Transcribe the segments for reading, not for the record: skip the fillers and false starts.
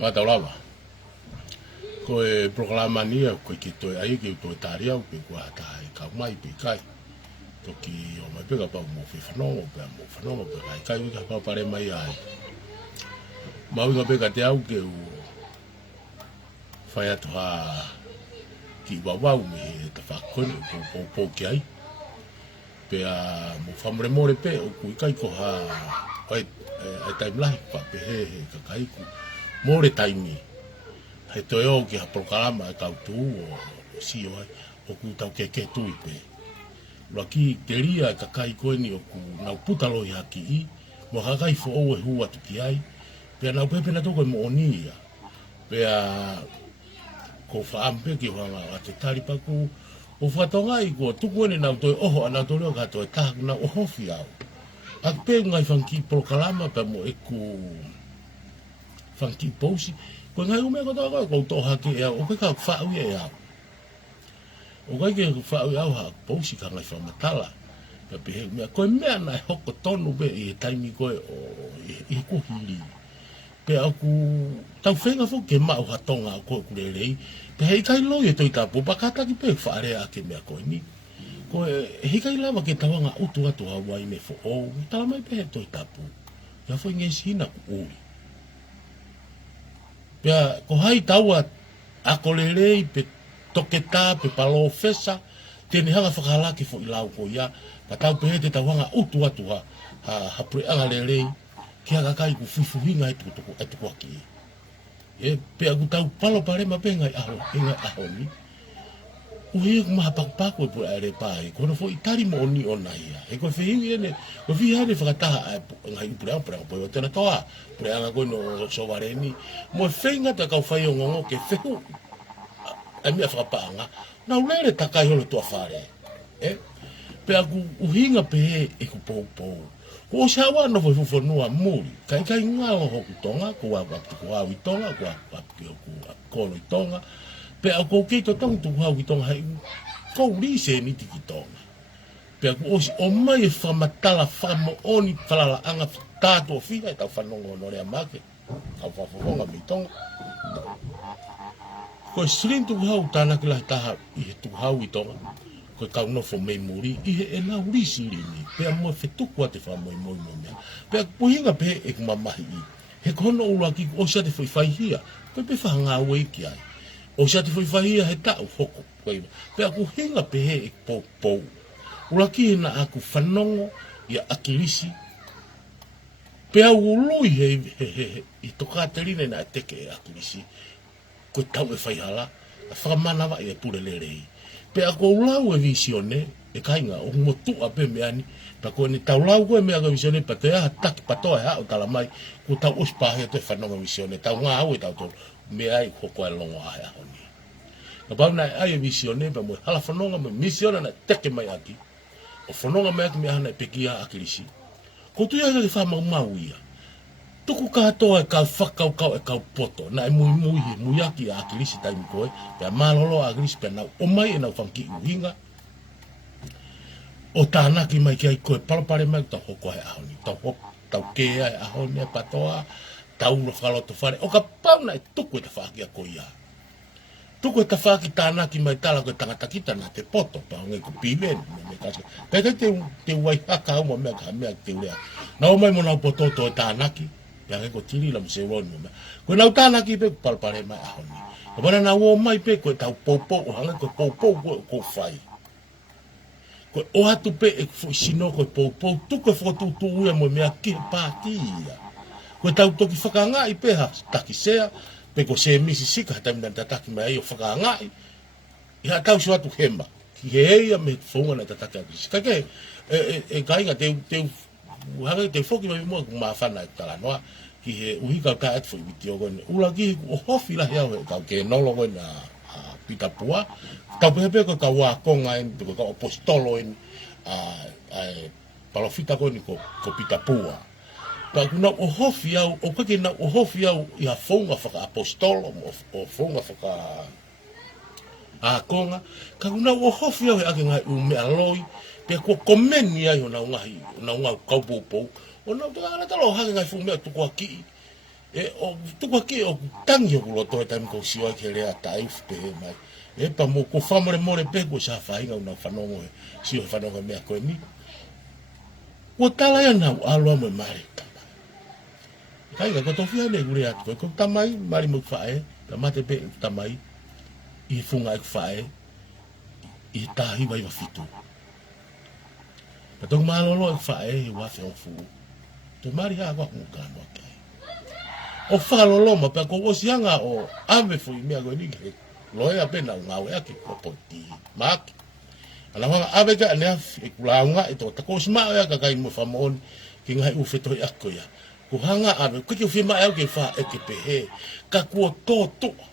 Matalawa. Ko e programa nia ko ki to ai ki to taria o pe ko ata ai ka mai pe kai. To ki o mai pe ka pa mo fi fano pe kai ka pa pare mai ai. Mau ka pe ka te au ke o fai atu ha ki wawau me te whakone po ki ai. Pe a mo whamre more pe o kui kai ko ha ai taimlahi pa pe he ka kai ku more taimi. He toi o ki ha prokarama e kau tu o si o ai o ku tau ke tui pe. Ua ki te ria e ka kai koe ni o ku nau putalo i haki i mo hakai fo o e hua tu ki ai. Pe nau pepe na toko e mo onia. Pe a ko whaampe ki whanga a te taripaku o whatonga i ko tuku ene nau toi oho ana toi leo kato e tahaku na oho fi au. Ak pe ngai whanki prokarama pe mo e ku whanki pousi. Ko ngai umea ko tau ko to haki e au o ke ka whau e au. O kai ke whau e au ha pousi ka ngai whamatala. Pe pehe umea koe mea na e hoko tonu be i e taimi koe o i ko hiri. Pe aku tau whenga fo ke mau hatonga ko kurerei. Pe hei kai loi e toi tapu pakata ki pe whaare a ke mea koe ni. Ko hei kai lava ke tawanga utu atu Hawaii me fo o. Tala mai pe he toi tapu. Ia fo inge sina ku ui. Pe ko hai taua a kolerei pe toketa pe palo fesa. Tene hanga whakalaki fo ilau ko ia. Pa tau pe he te tawanga utu atu ha preanga lerei. Kia kakai ku fufuhinga e tuku aki. E pe aku tau palo parema pe ngai aho ni. Uhe ku maha pakpaku e pura ere pai. Kono fo itari mo oni ona ia. E koe whihingi ene. Koe whihane whakataha ngai upuranga po i o tena toa. Pureanga koe no sowareni. Mo e whenga ta kau whai o ngongo ke whehu. E mea whakapaanga. Na ulere takai holo tua whare. Pe aku uhinga pe he e ku pou. Ko sa wa no fo no amuri kai nga o hoku tonga ko wa i tonga ko i tonga pe ako ke to tong tu ha i tonga hai ko ri se ni tiki tonga pe ako o mai fa matala fa mo oni fala anga tato fi ta fa no no le amake ka fa fo nga mi tonga ko srin tu ha utana kila ta i tu ha i tonga ko ka no fo me muri i e na uri siri ni pe mo fetu ko te fa mo mea pe puhinga pe e kuma mahi i he kono ula ki o sa te foi fai hia pe fa nga we ki ai o sa te foi fai hia he ta o hoko pe aku hinga pe he e po ula ki na aku fanongo ia akilisi pe au lui he i toka terine na teke e akilisi ko tau e fai hala a whakamana wa e pure lerei. Pe ako ulau e visione, e kainga, o motu a pe meani, pa ko ni tau lau koe mea ka visione, pa te aha taki patoa e hao tala mai, ko tau uspahe te whanonga visione, tau ngā au e tau tolu, mea i koko e longo ahe aho ni. Na pau nai ai e visione, pa mo hala whanonga me visione na teke mai aki, o whanonga mea ki mea hana e pekia akirisi. Ko tu ia ka ki whamau mau ia. Tuku katoa e kau whakau e kau poto. Na e mui he muiaki a akirisi taimi koe. Pea malolo a akirisi pea nau omai e nau whanki uhinga. O tānaki mai ki ai koe palapare mai tau hoko e ahoni. Tau kea e ahoni e patoa. Tau uro whaloto whare. O ka pauna e tuku e ta whaki a koe ia. Tuku e ta whaki tānaki mai tala koe tangatakita na te poto. Pea ngai ko pīmeni. Pea kai te uai haka uma mea ka mea te urea. Na omai mo nau pototo e tānaki. Yang ko tiri lam se won me ko nau tana ki pe palpare mai ahoni ko bana na wo mai pe ko tau popo o hanga ko popo ko fai ko o hatu pe e fo sino ko popo tu ko fo tu mo me aki pa ki ko tau to ki whakanga i pe ha taki sea pe ko se misi sika ta mna taki mai o whakanga i ha tau so atu hema ki he ia me fonga na tataka ka ke e kainga te hanga te foki mai mo ma fana tala noa ki he uhika ka at foi video gon ula ki o hofi la hea ka ke nolo gon na pitapua ka pepe ko ka wa konga en ko ka apostolo en palofita gon ko pitapua pa kuna o hofi au o ka ke na o hofi au ia fonga fa apostolo o fonga fa konga ka kuna o hofi au ake ngai me aloi pe ko komeni ai ona ngahi na nga kaupopo ona ta ala talo ha ngai fu me tu ko aki o tuka ki o tangi o loto e taimi ko siwa ke rea tai pe mai e pa mo ko famore more pe ko sa fa inga una fanongo e siwa fanongo me ko ni o tala ya na alo mo mare kai ga to fia ne gure at ko tamai mari mo fa e tamate pe tamai i funga ek fa e i tahi vai va fitu pa to malolo ek fa e wa fe o fu to mari ha wa mo ka no o whalolo ma pa ko o sianga o ame fu i mea koe ni ke loe a pena o ngau ea ki popoti maki ala wanga ave ka anea e kulaunga e to tako sima ea ka kai mo whamon ki ngai u wheto i ako ia ko hanga ave ko ki u whima ea ke wha e ke pehe ka kua tōtua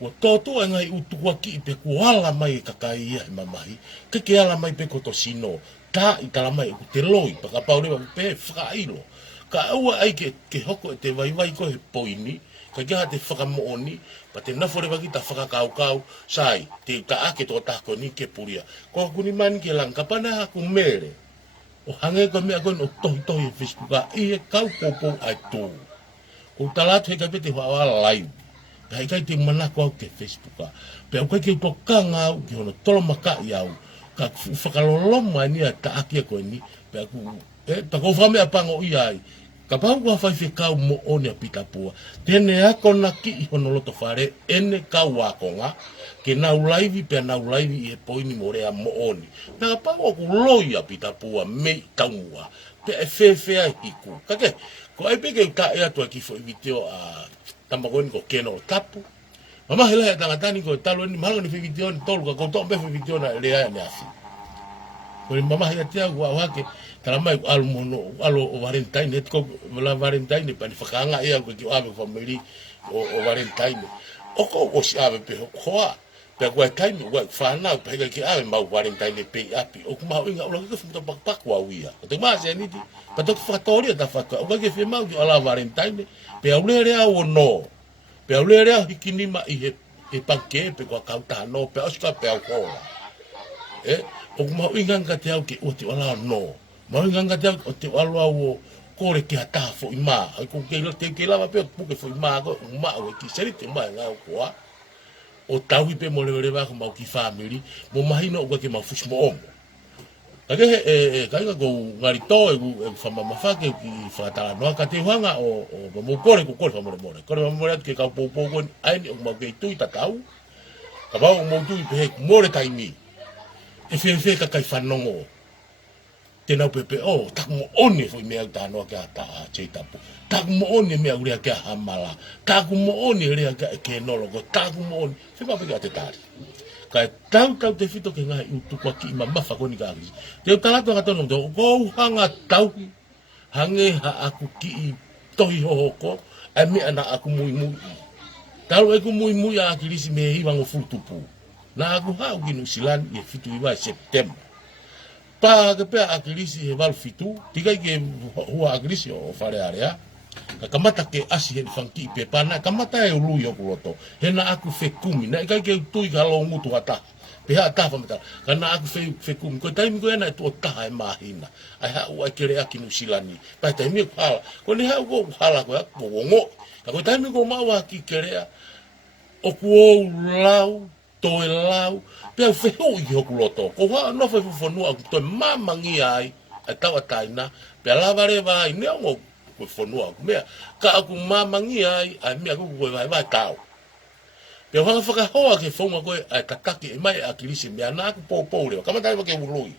kua tōtua e ngai u tukua ki i pe kua ala mai e kakai ia he mamahi ke ala mai pe koto sino ta i tala mai e ku te loi pa ka paurewa pe whakailo ka aua ai ke hoko e te waiwai ko he poini, ka kia te whakamooni, pa te nafore waki ta whakakau-kau, sai, te ka ake tō tako ni ke puria. Ko kuni mani ke lang, ka pana haku mere, o hange ko mea koe no tohi e Facebook, ka i he kau popo ai tō. Ko talatu he ka pete whaawala live, ka i kai te manako au ke Facebook, pe au kai ke upokanga au, ki hono tolo maka i au, ka whakaloloma ni a ta ake koe ni, pe aku, ta ko whame a pango i ai, ka pau kua whai whekau mo one a pita pua. Tene ako na ki i honoloto whare, ene kau wakonga, ke nau laivi pe nau laivi i he poini mo rea mo one. Pea ka pau aku loi a pita pua mei taumua, pe e whewhea hiku. Kake, ko ai peke uta ea tua ki fo i viteo a tamakoni ko keno o tapu. Mama hela e tangatani ko talo ni mahalo ni video ni tolu ka koutou mbe video na rea ni afi. Ko ni mama hela tia ua wake, tala mai alu mono alu o Valentine et ko la Valentine pa ni fakanga ia ko ki ave family o Valentine o ko o si ave pe ho pe ko time wa fana pe ki ave mau Valentine pe api o kuma inga o ke futa pak wa uia o te ma se ni ti pa to fatoria da faka o ke fe mau ki ala Valentine pe au le o no pe au le hikini ma i he panke pe ko kauta no pe oska pe au ko o kuma inga ka te au ki o te ala no ma nganga te o te alua o kore ki hata fo i ma ko ke lava pe puke fo i ma ko ma o ki seri te ma nga ko o tawi pe mo le ba ko ma ki family mo mahino o ke ma fus mo om ake ka ko ngari to e fa ma fa ke ki fa ta no ka te hanga o mo kore ko fa mo le ke ka po ko ai o ma ke tu ta tau ka ba mo tu pe mo le taimi e fe ka kai fa no tena pepe o tak mo one foi mea ta no ka ta cheitapu tak mo one mea uri ka hamala tak mo one uri ka ke no logo tak mo one se pa pe te tari ka tau te fito ke ngai utu kwa ki mama fa ko ni ka te tala to ka to no ko hanga tau hange ha aku ki tohi ho ko a me ana aku mui talo e ku mui a kilisi me hi wango futupu na aku ha ki no silan e fitu i wa September pa ke pe akilisi he val fitu tiga ke hua akilisi o fare area ka kamata ke asi he fanki pe pana kamata e ulu yo kuloto he na aku fekumi na ka ke tu ka lo mutu ata pe ha ta famita kana aku fekumi ko taimi ko na tu ta e mahina ai ha u akere akinu silani pa taimi ko hala ko ni ha ko hala ko ngo ko taimi ko ma wa ki kere o ko lau to lau pe fe ho yo kuloto ko wa no fe fo no to mama ngi ai atawa taina pe la vare vai ne mo ko fo no me ka ku mama ngi ai a me ku ko vai tau pe wa fa ka ho ke fo mo ko ai tataki mai akilisi me ana ku po le ka mata ke ului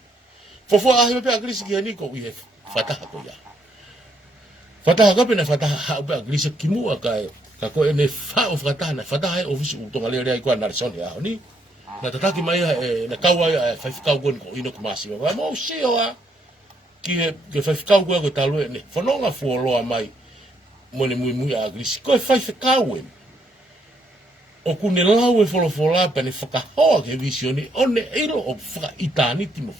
fo a me pe akilisi ki ni ko i fata ko ya fata ko pe na fata ha pe akilisi kimu ka ko ene fa o fata na fata ai ofisi u to ngale ai ko na son ya ni na tataki mai na kaua fa kau ko ino ko masi wa mo sio a ki ke fa kau ko talo ne fo no nga fo lo mai mo ne mui a gris ko fa kau o ku ne lau e fo la pe ne fa ka ho ke visioni one iro o fa itani timo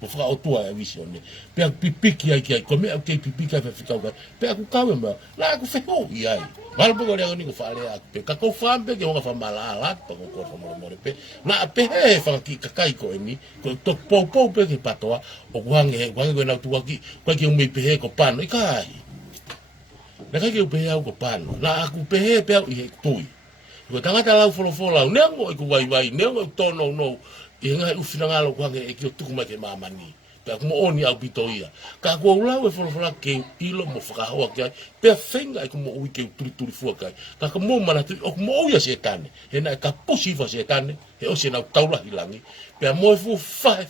po fa o tua visioni pe pipiki ai ki ko me ke pipika fa kau pe ku kau ma la ku fe ho ai mal po le ni ko fa le pe ka ko fa pe ke ho fa malala pa ko fa mo pe na pe he fa ki ka kai ko ni ko to po pe ke patoa o wange na tu ki ko ki me pe ko pano i kai Na kai ke upehe au ko pano. Na aku pehe pe au i he tui. Ko tangata lau folofola au neango i ku wai neango i tono no i ngai ufina ngalo kuange e ki o tuku mai ke mamani. Pe aku mo oni au pito ia. Ka aku au lau e folofola ke ilo mo whakahoa kia. Pe whenga e ku mo ui ke turi fua kai. Ka ka mo mana tui o ku mo uia setane. He na e ka posifa setane. He o se nau taula hilangi. Pe a mo e fu fa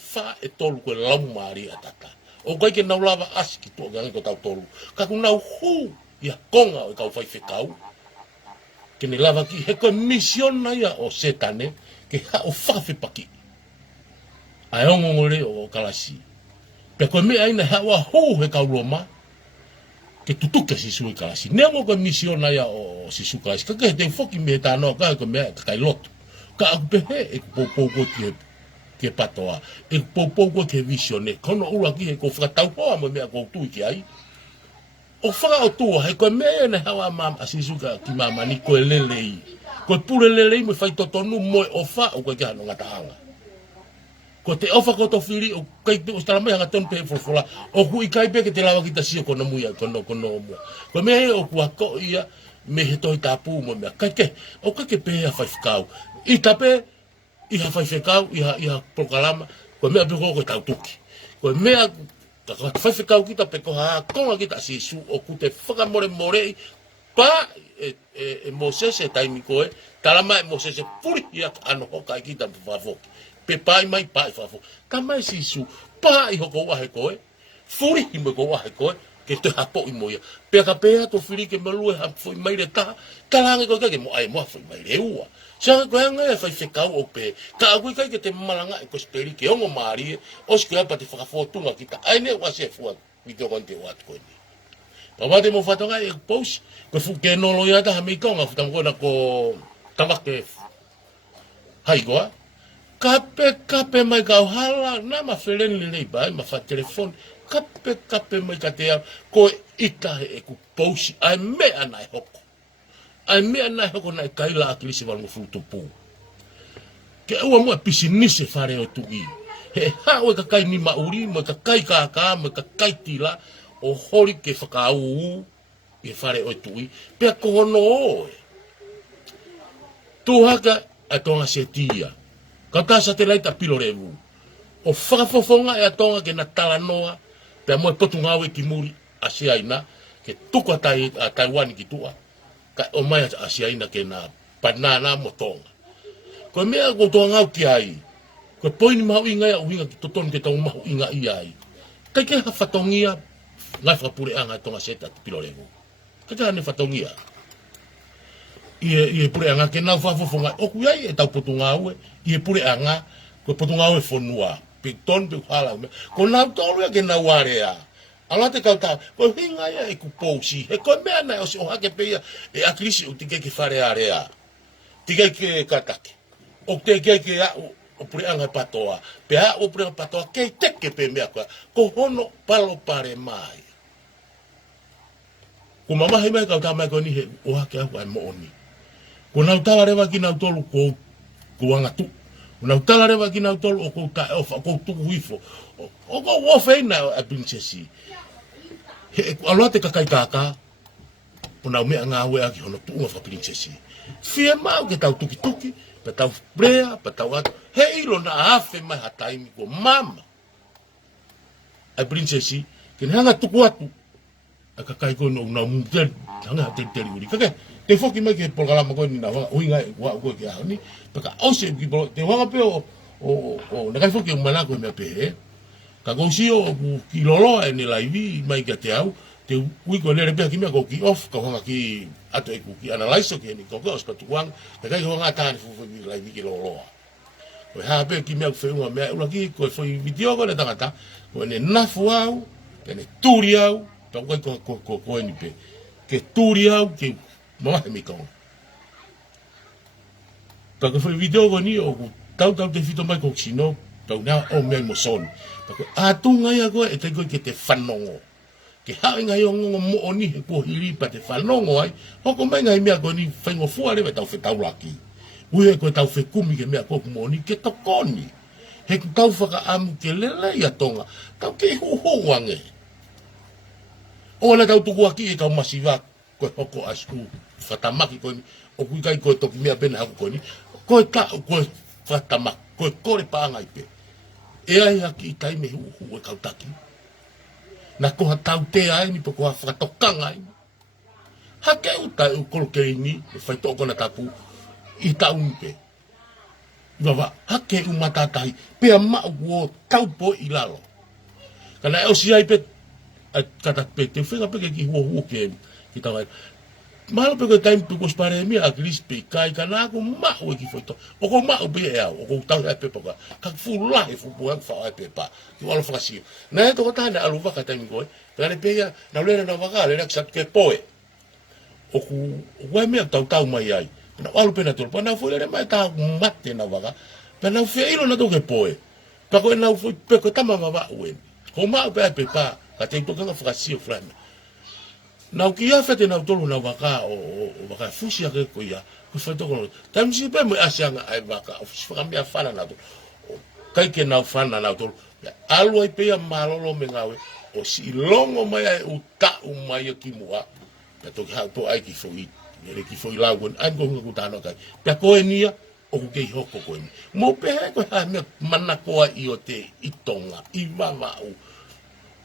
e tolu koe lau maari atata. O kai ke nau lava aski tu o gangi ko tau tolu. Ka ku nau hu ia konga o kau fai whekau. Ke ne lava ki he koe misiona ia o setane. Ke ha o whakawhepaki. Ai ongongore o kalasi. Pe koe mea ina hawa hou he kauroma. Ke tutuke sisu i kalasi. Neango koe misiona ia o sisu kalasi. Ka ke te whoki me tānoa ka koe mea ka kai lotu. Ka aku pehe e ku poupou koe ke patoa. E ku poupou koe ke visione. Kono ura ki he ko whakatau hoa mo mea kou tui ki ai. O whaka o tua, he koe mea ina hawa mam asisuka ki mamani koe lelei. Koe pure lelei mo whai totonu moe o wha o koe ke hano ngatahanga. Ko te ofa ko to fili o kai pe o stara mai hanga ton pe fofola o ku i kai pe ke te lawa kita sio kono muia kono mo. Ko me o ku ako ia me he toi tapu mo me kai ke o kai ke pe a fai fikau. I tape i ha fai fikau i ha prokalama ko me a pe ko tau tuki. Ko me a ka fai fikau kita pe ko ha konga kita sisu o ku te whaka more pa e Moses e taimi koe talama e Moses e puri ia ano hokai kita pe wavoki. Pe pai mai pai fafo. Ka mai sisu pai hoko wa he koe. Furi i mo ko wa he koe ke te hapo i moia. Pe ka pe to firi ke malue ha foi mai le ta. Talange ko ke mo ai mo foi mai le ua. Sa ko nga e fai fekau o pe. Ka ku kai ke te malanga e ko speri ke ongo mari o skua pa te fa foto nga kita. Ai ne wa se fu video konte wat ko ni. Pa wa te mo fatonga e post ko fu ke no lo ya ta mi ko nga fu tam ko na ko tabake. Hai goa. Kape mai kau hala na ma feleni le bai ma fa telefone kape mai ka te ko ita e ku posi ai me ana hoko na kai la akilisi wal mo fruto pu ke o mo pisinise fare o tugi he ha o ka kai ni mauri mo ka kai mo ka kai tila o hori ke whakau e fare o tugi pe ko no tu haka a tonga setia Kata sa te laita pilo revu. O whakafofonga e atonga ke na talanoa pe moe potu ngawe ki muri asiaina ke tuka a Taiwan ki tua. Ka o mai asiaina ke na panana mo tonga. Ko mea ko toa ngau ki ai. Ko poini mahu inga ya uhinga ki toton ke tau mahu inga i ai. Kai ke ha whatongia ngai whakapure anga tonga seta te pilo revu. Kai ke hane whatongia. Ie pure anga ke nau whafofonga oku iai e tau potu ngau ie pure anga ko potu ngau e fonua pe ton pe hala ko nau tolu ke nau area ala te kauta ko hinga ia e ku pousi e ko mea na o se o hake pe ia e akrisi o tike ke fare area tike ke katake o te ke o pure anga patoa pe a o pure patoa ke teke pe mea ko hono palo pare mai ko mama he mai kauta mai ko ni he o hake au ai mo oni ko nau tala rewa ki nau tolu ko anga tu. Nau tala rewa ki nau tolu o ko tuku huifo. O ko feina a princesi. Aloa te kakai kaka. O nau mea ngā wea ki hono tuunga wha princesi. Fia mau ke tau tuki. Pa tau brea, pa tau atu. He ilo na hafe mai hataimi ko mama. A princesi. Kene hanga tuku atu. A kakai ko nau mungten. Hanga te teri uri. Kake. Te foki mai ke polkalama koe ni na wanga uinga wa koe ke ahoni. Paka ose ki polo, te wanga pe o nakai foki o mana koe mea pehe. Ka kousi o ki loloa e ne laivi mai ke te au. Te ui koe lere peha ki mea ko ki off, ka wanga ki ato e ku ki analaiso ki heni koke os patu wang. Te kai ka wanga tāne fufu ki laivi ki loloa. Koe haa pe ki mea kufeunga mea ula ki koe foi video koe ne tangata. Koe ne nafu au, ke ne turi au, pa koe ni pe. Ke turi au, ke Mama he mikong. Paka foi video ko ni o tau te fito mai ko sino, pau na o me mo son. Paka atunga ya ko e te ko ke te whanongo. Ke hae ngai o ngongo mo oni he ko hiri pa te whanongo ai, hoko mai ngai mea ko ni whaingo fuare me tau whetau laki. Ue ko tau whekumi ke mea ko mo ni ke tokoni. He ku tau whaka amu ke lele ia tonga, tau ke huho wange. O na tau tuku aki e kau masiwa ko hoko asu fatamaki ko ni o kui kai ko to mea bena ko ni ko ta ko fatamaki ko kore pa ngai pe e ai aki tai me hu e kautaki na ko tau te ai ni po ko fatokanga ai hake uta u kolke ni fai to ko na tapu i taumpe Baba, hake umatatai, pea ma'u tau po i lalo. Kana e o si ai pe, kata pe, te whenga pe ki hua ke, ki tawai. Mahalo pe koe taimi pe kos pare mea a gris pe kai, kana ako ma'u e ki whaito. O ko ma'u pe e au, o ko tau e pe paka. Ka fulahe fupu ang whao e pe pa, ki walo whakasio. Na e toko tāna alu waka taimi koe, kana pe ia, na lera na waka, lera kisat ke poe. O ku, o mea tau mai ai. Na alu pena tolo, pa na foi le mai ta mate na vaga. Pa na foi ilo na to ke poe. Pa ko na foi pe ko tama va uen. Ko ma pe pa, ka te to ka frasio frame. Na o ki a fete na tolo na vaga o vaga fusi a ke ko ia. Ko fa to ko. Tam si pe mo asianga ai vaga, o fa mi a fala na to. Kai ke na fana na tolo. Alu ai pe a malolo me ngawe. O si longo mai ai u ta u mai ki mua. Pa to ha to ai ki foi. Ele ki foi lá gon an gon ko tano kai pe ko enia o ku ke hoko ko ni mo pe ko ha me mana ko i o te itonga i mama u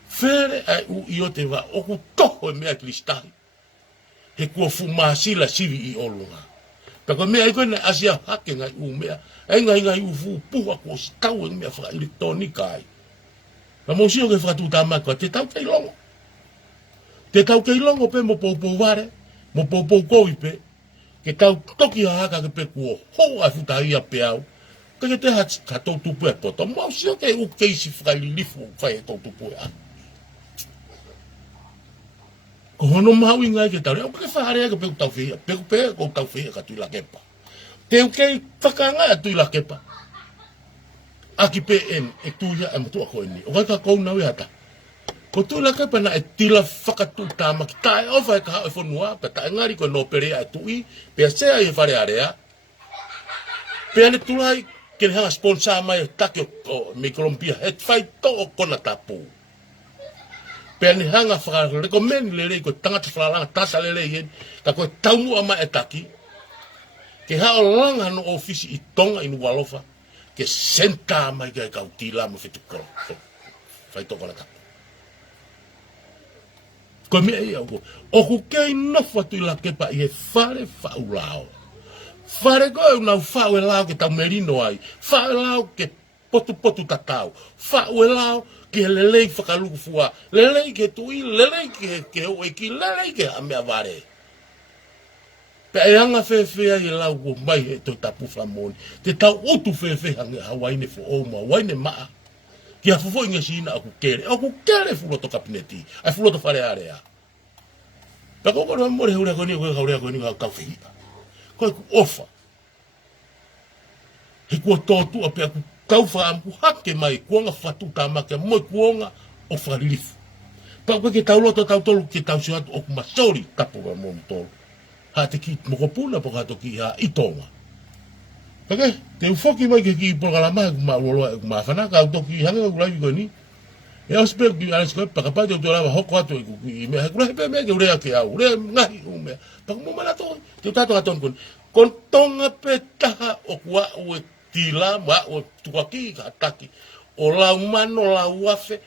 fere ai u i o te va o ku toho me a kristai he ko fuma sila sivi i olunga pe ko me ai ko na asia hake ngai u me ai ngai u fu pu ko stau me fra elektronika ai la mo sio ke fra tu tama ko te tau kai longo pe mo po vare mo popo ko ipe ke tau toki haka ke pe ko ho a futa ia pe au ke te hat ka to tu pe poto mo si ke u ke si fra lifu fai to tu pe a ko no mau inga ke tau o ke fa are ke pe tau fi pe ko tau fi ka tu la kepa te u ke fakanga tu la kepa aki pe en e tu ya am tu ko ni o ka ko na wi hata ko tu la ka pana e tila whakatu tāma ki tae o whai ka hao e whanua, pe tae ngari ko no perea e tui, pe a sea i e whare area. Pe ane tulai, ke ne hanga sponsor mai e take o me Colombia, he whai to o kona tapu. Pe ane hanga whakarekomen le rei ko tangata whalalanga tasa le rei hen, ka koe taumua mai e taki, ke hao langa no ofisi i tonga inu walofa, ke senta mai kai kau tila mo whetukoro, whai to kona tapu. Ko me ia o ku kei nofa tu la kepa i e whare whaulao. Whare koe unau whau e lao ke tau merino ai. Whau e lao ke potu tatau. Whau e lao ke lelei whakaluku fua. Lelei ke tui, lelei ke o eki, lelei ke amea vare. Pe e anga whewhea i lao ko mai he toi tapu whamoni. Te tau otu whewhea nge hawaine fo oma, waine maa. Ki a fufo inga sina aku kere. Aku kere fuloto kabineti. Ai fuloto whare area. Pe koko rwa more haurea koni koe haurea koni kau whihita. Koe ku ofa. He kua tōtua pe aku kau whaamku hake mai kuonga whatu tāmake moi kuonga o wharilifu. Pa koe ke tau loto tau tolu ke tau siwatu o kumasori tapu wa mōmu tolu. Ha te ki mokopuna po kato ki ha itonga. Pake, te ufoki mai ke ki programma ma wolo ma fana ka to ki hanga ku lai ko ni. E os pe ki alas ko pa ka to la hoko ato ku me ha ku pe me ke ure ke au ure ngai u me. Pa mo mala to te tato aton kon tonga peta o kwa u tila ma o tuaki ka taki. O la umano la uafe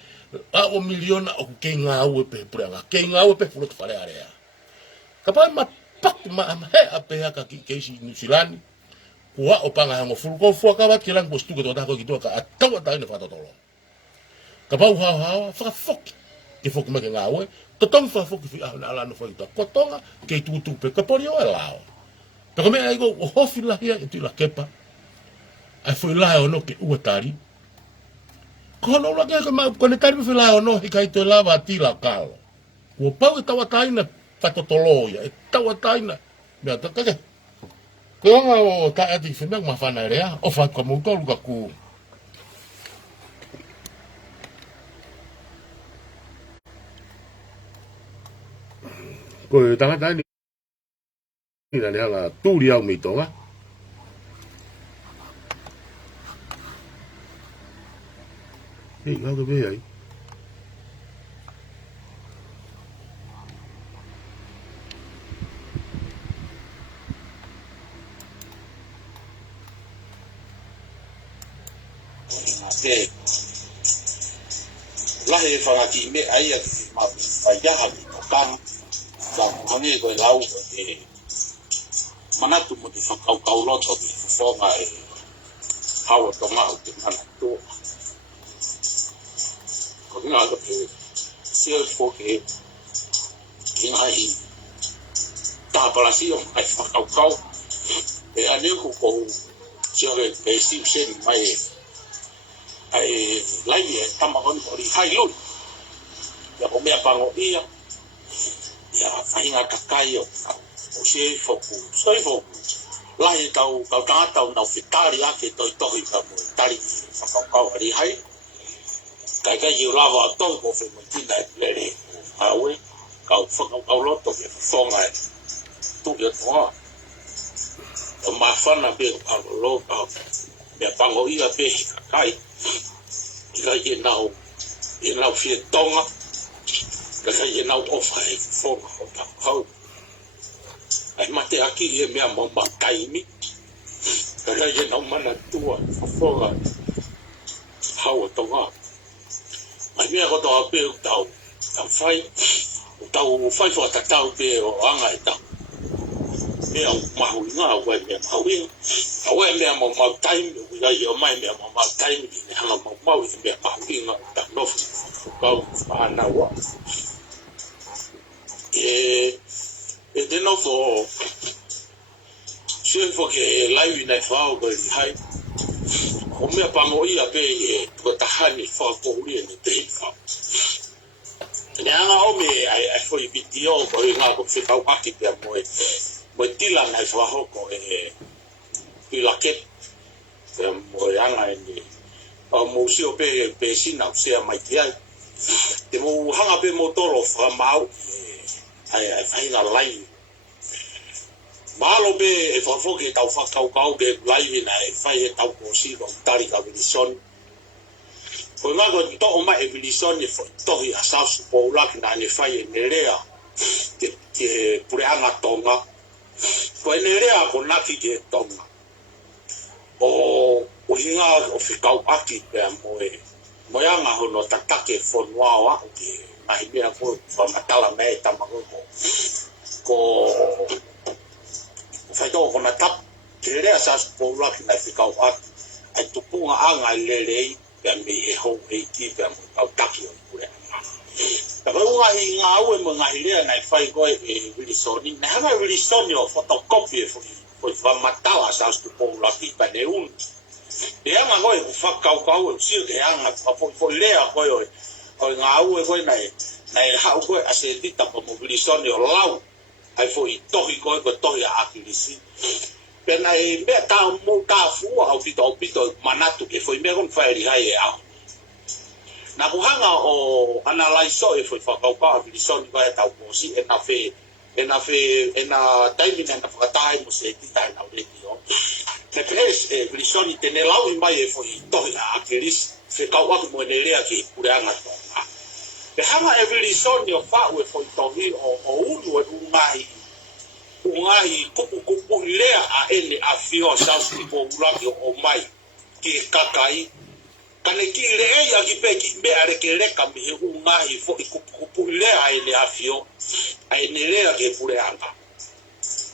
a o miliona o ke nga u pe pranga. Ke nga u pe fulo fare area. Kapa ma pak ma he ape ka ki ke si nusilani. Kua o panga hango fulu ko fua kabat kilang postu ke tota ko gitu ka atau ta ne fato tolo. Ka pau ha fa fok. Ke fok ma ke ngawe, to tong fa fok fi ala no fa ita. Ko tonga ke tu pe ka porio lao. Ka me ai go o hofi la hia e tu la kepa. Ai foi la o no ke uatari. Ko no la ke ma ko ne tari fi la o no hi kai to la va ti la kalo. Ko pau ta wa taina fato tolo ya. Ta wa taina. Me ta ka ko nga o ta ati fina ma fana rea o fa ko mo to luka ku ko ta ta ni na le nga tu ri au mi to nga e ga go be ai ke lahe whangaki me aia ki mawhaiaha ki kam ka hange koe lau e manatu mo te whakaukau loto ki whonga e hawa tonga o te mana tō. Ko ngā ka pe seo whoke ki ngā i tāparasi o mai whakaukau e aneo ko kou seo ke siu seni mai e ai lai e tamakoni ko ri hai lun ya ko mea pango ia ya whainga kakai o se foku soi foku lai tau tangata nau whitari ake toi tohi ka mo tari whakaukau ri hai kai iu lava toi ko whi mo tina e lere aue kau whakaukau loto ke whonga e tu ia toa o mawhana be o lo kau mea pango ia be kakai ika i nau fie tonga kaka i nau ofa e whonga o pakau ai mate aki i mea mau makaimi kaka i nau mana tua whonga hau o tonga ai mea koto a pe tau whai whakatatau pe o anga e tau mea mahu ngā wai mea mahu inga a wai mea mau taimi ika i o mai mea mau taimi ni hanga mau i mea mahu inga ta nofu kau whana wa e te nofo sefo ke laiwi nei whao koe i hai o mea pango ia pe e tuatahani whakakohuria ni te hikau ne anga o me ai foi video ko ngā ko whikau aki pia moe tila nei whahoko e pilaket moe anga e ni mo sio pe sina sea mai tiai te mo hanga pe motoro whamau ai whainga lai malo pe e whafoke tau whakaukau pe lai na e whai e tau ko siro tari ka vilison ko ngā ko to o mai e vilison e tohi a sausu po ulaki na ne whai e nerea ke pureanga tonga ko e nerea ko naki ke tonga o hinga o whikau aki pia moe anga hono tatake whonuawa o ke nahi mea ko whamatala mea tamako ko whaitoa kona tap ke rea sausu po ulaki na whikau aki ai tupunga anga i lelei pia me e hou e ki pia mo tau taki o pureanga taka unga hi ngā ue mo ngahi rea nai whai koe e wilisoni na hanga wilisoni o fotokopi e foi whamatala sausu po ulaki pa ne unu e anga koe ku whakaukau e sio ke anga foi lea koe o ngā ue koe nei hau koe a se tita pa mobilisoni o lau ai foi tohi koe ko tohi a akilisi pena e mea tā mou tā fua au pito manatu ke foi mea kon whaeri hai e au na kuhanga o analaiso e foi whakaukau a bilisoni koe tau posi e na taimina na whakatai mo se tita e nau reki o te pres e bilisoni tene lau i mai e foi tohi a akilisi whekau aku mo ne lea ki pureanga tonga pe hanga e bilisoni o whau e foi tohi o unu e ungahi kupu lea a ene a fio sausi po ulaki o mai ki kakai kane ki lea ia ki pe ki mea reke reka me ungahi fo i kupu lea a ene a fio a ene lea ke pureanga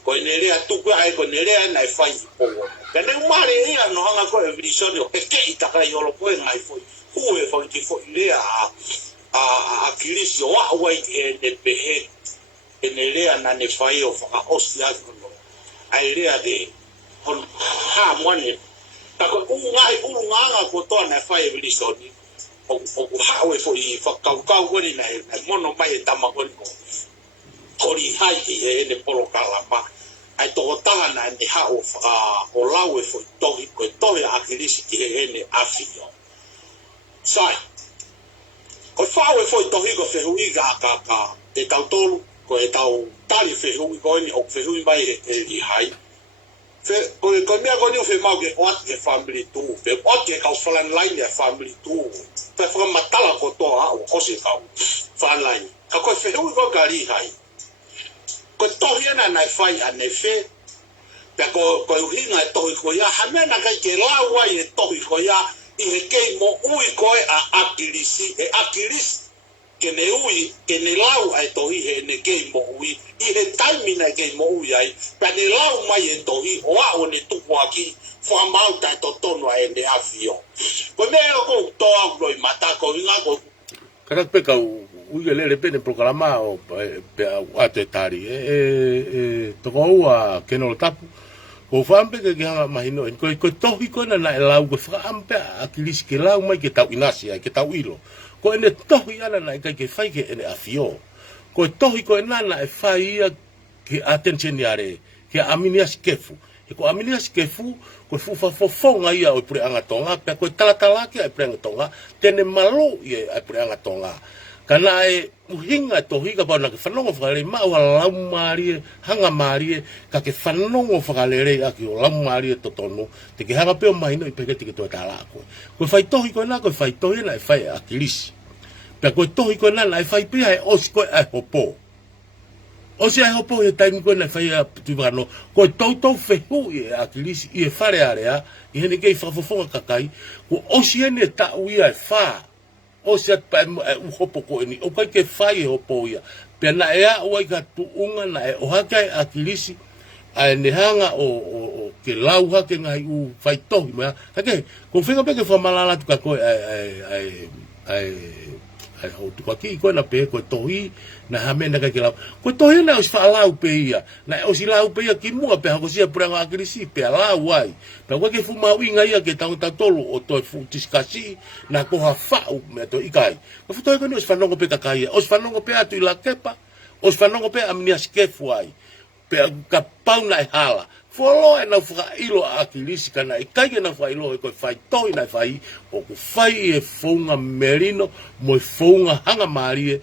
ko ene lea tuku a ko ene lea na e whai po kane umare ia no hanga ko e vilisoni o peke i takai olo koe ngai fo ue fo i ki fo lea a kilisi o a wai ki ene pehe ene lea na ne whai o whaka osi ake kono ai lea de hon ha mwane tako uru nganga ko toa na whai e vilisoni o ku hawe fo i whakaukau koni na mono mai e tamakoni ko kori hai ki e ene polo kalama ai toko tanga na ne hao o lau e fo i tohi ko e tohi a kilisi ki e ene afio sai ko whawe fo i tohi ko whehui ka e tau tolu ko e tau tali whehui ko eni o whehui mai e li hai ko mea ko niu whemau ke oat ke family tu pe oat ke kau whalan line e family tu pe whakamatala ko toa o kose kau whalan line ka koe whehui ko ka li hai ko tohi ana nai whai ane whe pe ko uhinga e tohi ko ia hamena kai ke lau ai e tohi ko ia i he kei mo ui koe a akilisi e akilisi ke ne lau ai tohi he ne kei mo ui i he taimina e kei mo ui ai pa ne lau mai e tohi o a o ne tuku aki whamau tai to tono e ne awhio koe mea ko toa roi mata ko hinga ko Karak pe kau uige lele pe ne programa o pe ate tari to ko a keno tapu ko fampe ke hanga mahino ko tohi ko na lau ko fampe akilisi ke lau mai ke tau inasi ke tau ilo ko ene tohi ana na ke fai ke ene afio ko tohi ko na fai ke attention yare ke aminias kefu ko aminias kefu ko fu ngai o pre anga tonga pe ko tala ke pre anga tonga tene malo ye pre anga tonga kana e uhinga tohi ka bona ke fanongo fale ma wala mari hanga mari ka ke fanongo fale aki o lam mari totono te ke hanga pe mai no pe ke te to tala ko fai tohi ko na ko fai tohi na fai akilis pe ko tohi ko na fai pe ai os ko ai hopo o se ai hopo e taimi ko na fai tu vano ko toto fehu e akilis e fare area e ne ke fa fo kakai ko o se ne ta ui ai fa o se pa u hopo ko ni o kai ke fai hopo ia pe na e o ai ka tu unga na e o haka akilisi ai ne hanga o ke lau hake ngai u fai tohi ma hake ko finga pe ke fa malala tu ka ko ai ho tu ki ko na pe ko tohi na hamena ka ke lau ko tohi na os fa lau pe ia na os lau pe ia ki mua pe ko sia pranga akilisi pe lau ai pe ko ke fu mau inga ia ke tau tolo o to fu discussi na ko ha fa me to ikai ko fu to ko os fa no pe ka kai os fa no pe atu la kepa os fa no pe amnia skefu ai pe ka pau na hala folo e na fuka ilo akilisi kana i kai na fa ilo ko fai toi na fai o ku fai e fonga merino mo fonga hanga mari e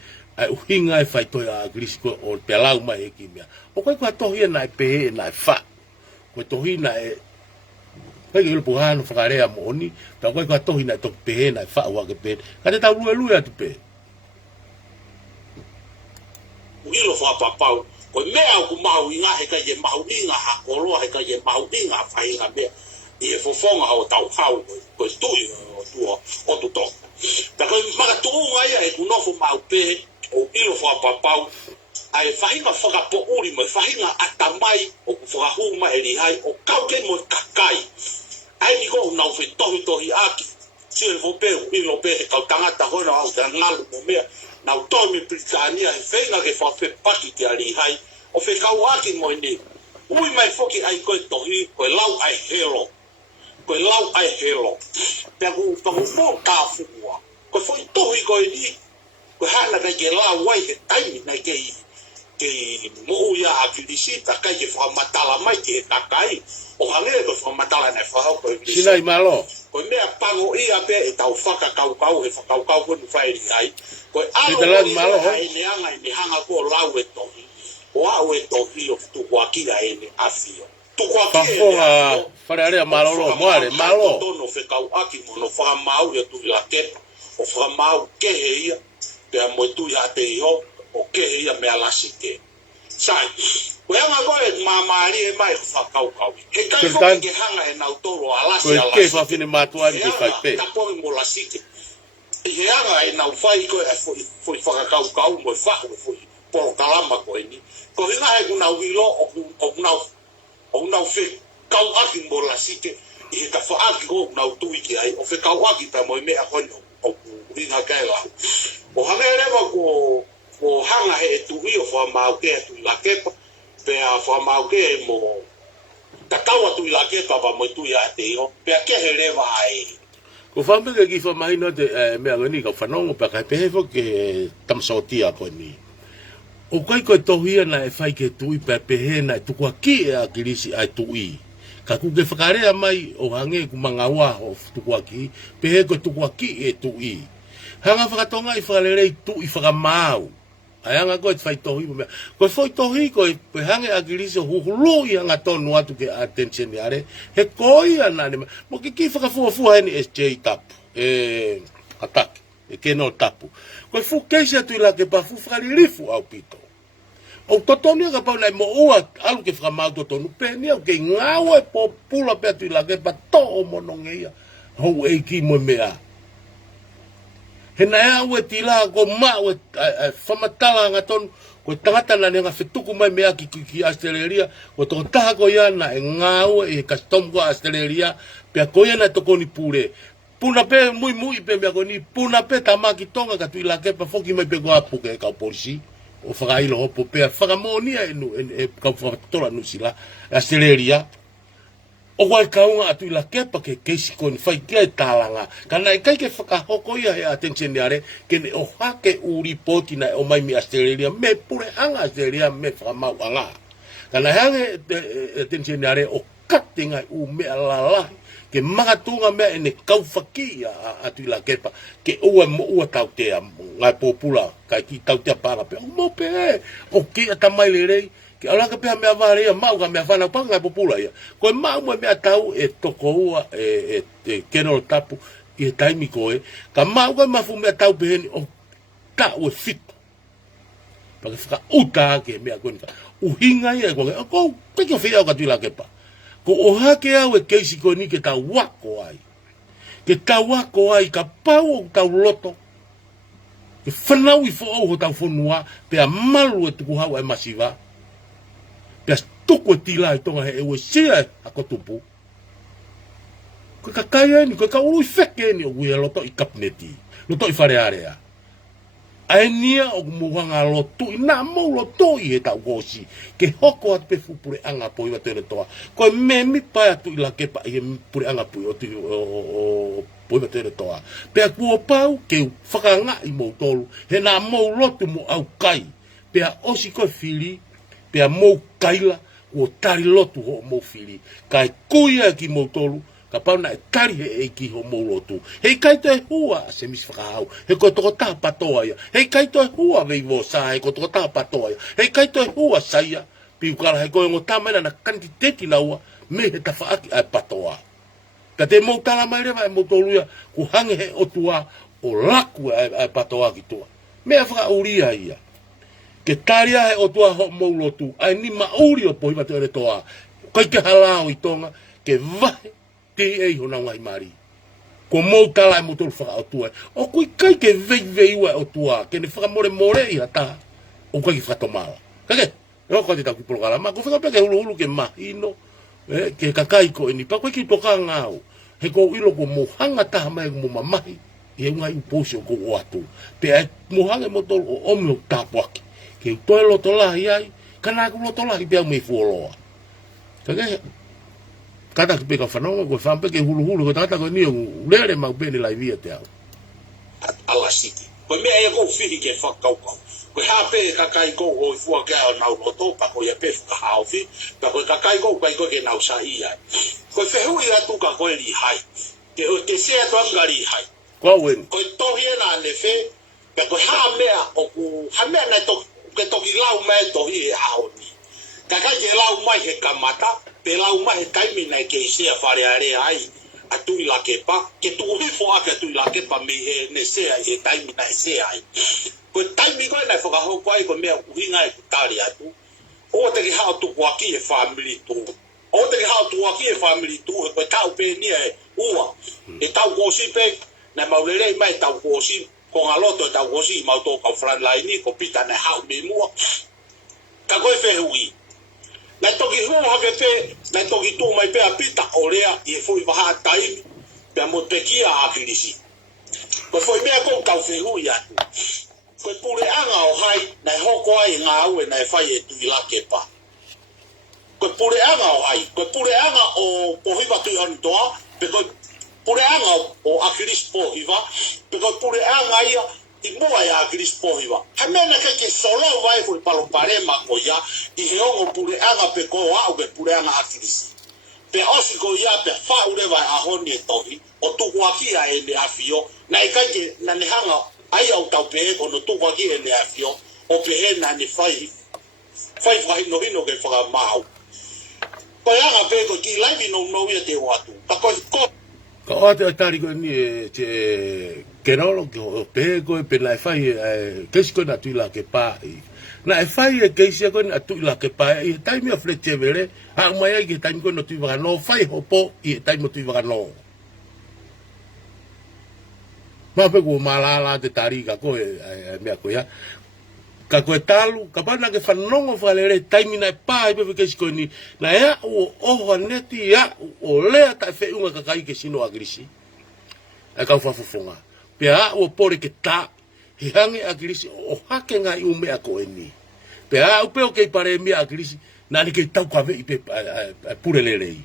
uhinga e fai toi akilisi ko o te lau mai e kimia o ko tohi na pe na fa ko tohi na e kai ilo puhano fakarea moni ta ko tohi na to pe na fa wa ke pe ka te ta lu ya tu pe ilo fa papau ko mea ku mau inga he ka ye mau inga ha koro he ka ye mau inga fai inga mea e fofonga ho tau hau ko tu o tu to ta ko maga tu ngai e ku no fo mau pe o ilo fo papau ai fai ma foga po uri mo fai nga atamai o ku foga hu ma eri hai o kau ke mo kakai ai ni ko na fe tohi aki si e fo pe ilo pe ka tanga ta ho na o ta ngalu mo mea na o tomi Britania e whenga ke whawhi paki te ari hai o whi kau aki mo ni ui mai whoki ai koe tohi koe lau ai hero pia ku mō kāwhua koe whoi tohi koe ni koe hana kai ke lau wai he taimi nei ke mo ia akilisi ta kai ke whamatala mai ke takai o hangere koe whamatala nei whahau koe sinai malo koe mea pango ia pe e tau whaka kau he whakau koe whaeri ai koe Kita lang malo ho. ai neanga ni hanga ko lau e tohi o au e tohi o tu kuakia e ne afio tu kuakia Pafonga fararea malo lo moare malo tono fe kau aki mo no fa mau e tu la ke o fa mau ke he ia pe mo tu ya te ho o ke he ia me ala sike sai o anga ko e mamari e mai fa kau e kai fo ke hanga e na toro ala si ala ke fa fine matua ni ke fai pe ta po mo la sike e anga e na fai ko e foi kau mo fa foi por kalama ko ni ko ina e kuna wilo o na fe kau aki mo la sike e ka fa aki ko na tu iki ai o fe kau aki pa mo me a ko o ina ka la o hanga ele ko hanga e tu io fa ma ke tu la ke pe a fa ma ke mo ta kau tu la ke pa mo tu ya te o pe ke hele vai ko fambe ke ki fa mai no te me agoni ka fanongo pa ka pe fo ke tam sotia ko ni o kai ko tohia na e fai ke tui pe pe na tu kwa ki a kilisi ai tui ka ku ke fakarea mai o hange ku mangawa o tu kwa ki pe ko tu kwa ki e tui hanga fakatonga i falere tui fakamau ayanga ko fai tohi me ko foi tohi ko pe hange a kilisi hulu ia nga tonu atu ke attention yare he koi ana mo ki fakafu fu ni SJ tap attack e ke no tapu ko fu keisa tu la ke pa fu fralifu au pito o totoni ka pa na mo ua alu ke fra mau totonu pe ni o ke ngau e popula pe tu la ke pa to o monongeia Hou e ki mo mea. He na ea ue tila ko ma ue whamatala ngaton ko tangata na nga whetuku mai mea ki Australia ko toko taha ko iana e ngā ue e custom ko Australia pia ko iana toko ni pure. Puna pe mui pe mea ko ni puna pe tamaki tonga ka tui la kepa foki mai pe ko apu ke kau polisi. O whakailo hopo pea whakamonia e kau whakatola nusila Australia. O wai kaunga atu ila kepa ke keisi koni whai kia e tālanga. Kana e kai ke whakahoko ia he attention ni are, ke ne o hake uri poti na o mai mi Australia, me pure anga Australia, me whakamau anga. Kana hange attention ni are, o kate ngai u mea lalai, ke magatunga mea ene kau whaki atu ila kepa, ke ua mo ua tautea, ngai popula, kai ki tautea panga pe, o mo pe o ki atamai le rei, ke ala ka pea mea vare ia, mau ka mea whanau panga ngai popula ia. Koe mau mea tau e toko ua e kenoro tapu i e taimi koe, ka mau ka mafu mea tau peheni o tau e fito. Pake whaka uta ke mea koe nika. Uhinga ia e koe, o kou, peke o whia o ka tuila kepa. Ko o hake au e keisi koe ni ke tau wako ai. Ke tau wako ai ka pau o tau loto. Ke whanau i fo au ho tau whanua, pea malu e tuku hau e masiva. Pea tuku e tila i tonga he e ue sea a kotupu. Koe ka kai ni, koe ka uru i wheke ni o gue loto i kapneti. Loto i wharearea. Aenia o muhanga loto i nā mou loto i he tau gosi. Ke hoko atu pe pure anga po i watene toa. Koe me mi pai atu i la kepa i he pure anga po i po i watene toa. Pea kua pau ke whakanga i mou tolu. He nā mou loto mo au kai. Pea osi koe whiri. Pea mou kaila o tari lotu ho mou whiri. Kai kuia ki mou tolu. Ka pauna e tari he e ki ho mou lotu. Hei kai to e hua se misi whakahau. He ko toko taha patoa ia. Hei kai to e hua vei wo sa he ko toko taha patoa ia. Hei kai to e hua saia. Piu kala he koe ngo tamena na kanti teti na ua. Me he tawhaaki ai patoa. Ka te mou tala mai rewa e mou tolu ia. Ku hange he otua o laku ai patoa ki tua. Mea whakauria ia. Ke taria he otua ho mou lotu. Ai ni mauri o pohiwa te ore toa. Kai ke halao i tonga. Ke vahe. Te ei hona ngai mari. Ko mou tala e motoru whakaotua. O kui kai ke vei ua o tua. Ke ne whakamore i hata. O kai ki whakatomala. Kake, e o kai te tau ki polokala. Ma ko whakapea ke hulu ke mahino. Ke kakai ko e ni. Pa koe ki toka ngau. He ko ilo ko mohanga taha mai mo mamahi. I he ngai uposi o ko o atu. Pe ai mohanga motoru o omi o tapuaki. Ke utoe loto lahi ai. Kana aku loto lahi pia mei fuoloa. Kake, kata ki peka whanonga, koe whampe ke hulu, koe tata koe nio, lere mau pene lai via te au. Ala siki. Koe mea e kou whiri ke whakaukau. Koe hape e kakai kou o i fua ke au nau loto, pa koe e pe whakahau whi, pa koe kakai kou kai koe ke nau sa i ai. Koe whehui atu ka koe li hai. Ke sea tuanga li hai. Koe weni. Koe tohi e na ne whe, pa koe haa mea o ku, haa mea na toki lau mai tohi e hao ni. Kakai ke lau mai he kamata, pe lau mai taimi nei ke sea whare are ai atu i la kepa ke tu hifo ake atu i la kepa me ne sea e taimi nei sea ai ko taimi ko nei whakahau koe ko mea uhinga e kutari atu o te ki hao tu waki e family tu o te ki hao tu waki e family tu e koe tau pe nia e ua e tau kosi pe na maulelei mai tau kosi ko ngā loto e tau kosi i mauto kau frontline ko pita nei hao me mua ka koe whehui na toki hua hake pe, na toki tō mai pe a pita o rea i e fwoi waha taimi, pe a mo pekia a kirisi. Koe fwoi mea kou kau whehui atu. Koe pure anga o hai, na e hoko ai ngā ue na e whai e tui la kepa. Koe pure anga o hai, koe pure anga o pohiwa tui honi toa, pe koe pure anga o a kirisi pohiwa, pe koe pure anga ia, i mua ia Chris pohiwa. Hamena ke solo vai foi palo parema ko ia i heongo pure anga pe ko au pe pure anga a Chris. Pe osi ko ia pe fa ure vai a honi tohi o tu waki a ene afio na ikaje na ne hanga ai au tau pe ko no tu waki ene afio o pe na ni fai no hino ke fa mau. Ko anga pe ko ki live no ia te watu. Pa ko Ka oate tari koe ni e te kenolo ki ho pe koe pe na e whai keisi koe na tui la ke pā i. Na e whai e keisi koe na tui la ke pā i. E taimi a flete vere, ha mai ai ke taimi koe na tui waka no, whai hopo i e taimi a tui waka no. Mape ko malala te tari ka koe mea koe ya. Ka koe talu, ka pana ke whanongo whalere taimina e pā i pepe kesi koe ni. Na ea o oho neti ea o lea ta whiunga ka kai ke sino agrisi. E kau whafofonga. Pea o pore ke tā, he hange agrisi o hake ngā i umea koe ni. Pea upeo kei pare mea agrisi, na ni kei tau kawe i pe pure lerei.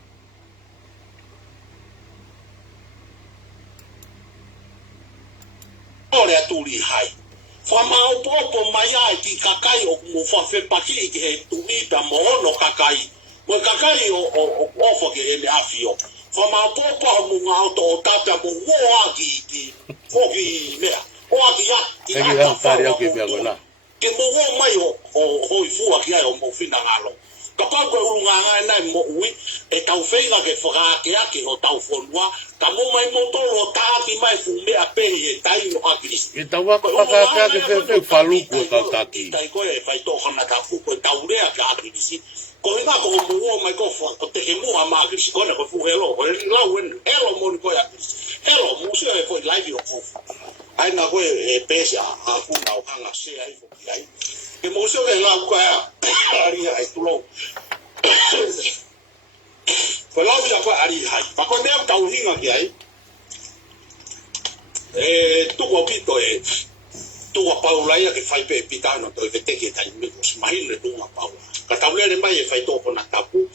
Ore aturi hai. Whamau popo mai ai ki kakai o mo whawhepaki ki he tui pa mohono kakai. Mo kakai o ofo ki he me awhio. Whamau popo o mo ngā auto o tāpia mo ngoaki ki hoki mea. Oaki ya ki ata ke mo ngo mai o hoi fua ki ai o mo whina ngalo. Ka pau koe urunga ngai nai mo ui e tau whenga ke whakaake ake o tau whonua. Ka mo mai mo tolo tāpi mai fu mea pehi e taino agrisi. E tau waka whakaake ake whaluku e kau tāki. Tai koe e whai tōkana ka fuko e tau rea ka agrisi. Ko hinga ko mo ngo mai ko o te he mua ma agrisi kone ko fu helo. Ko e lau en helo mo ni koe agrisi. Helo mo se e koe laivi o kofu. Ai nga koe e pese a kuna o hanga se ai fuki ai. E mo se e lau koe ari ai tulo. Ko lau ia koe ari hai. Pa koe mea tau hinga ki ai. Tuko pito tuko paulaia ke fai pe pitano to ke teke tai mikos mahine tunga paula. Ka taulere mai e fai toko na tapu.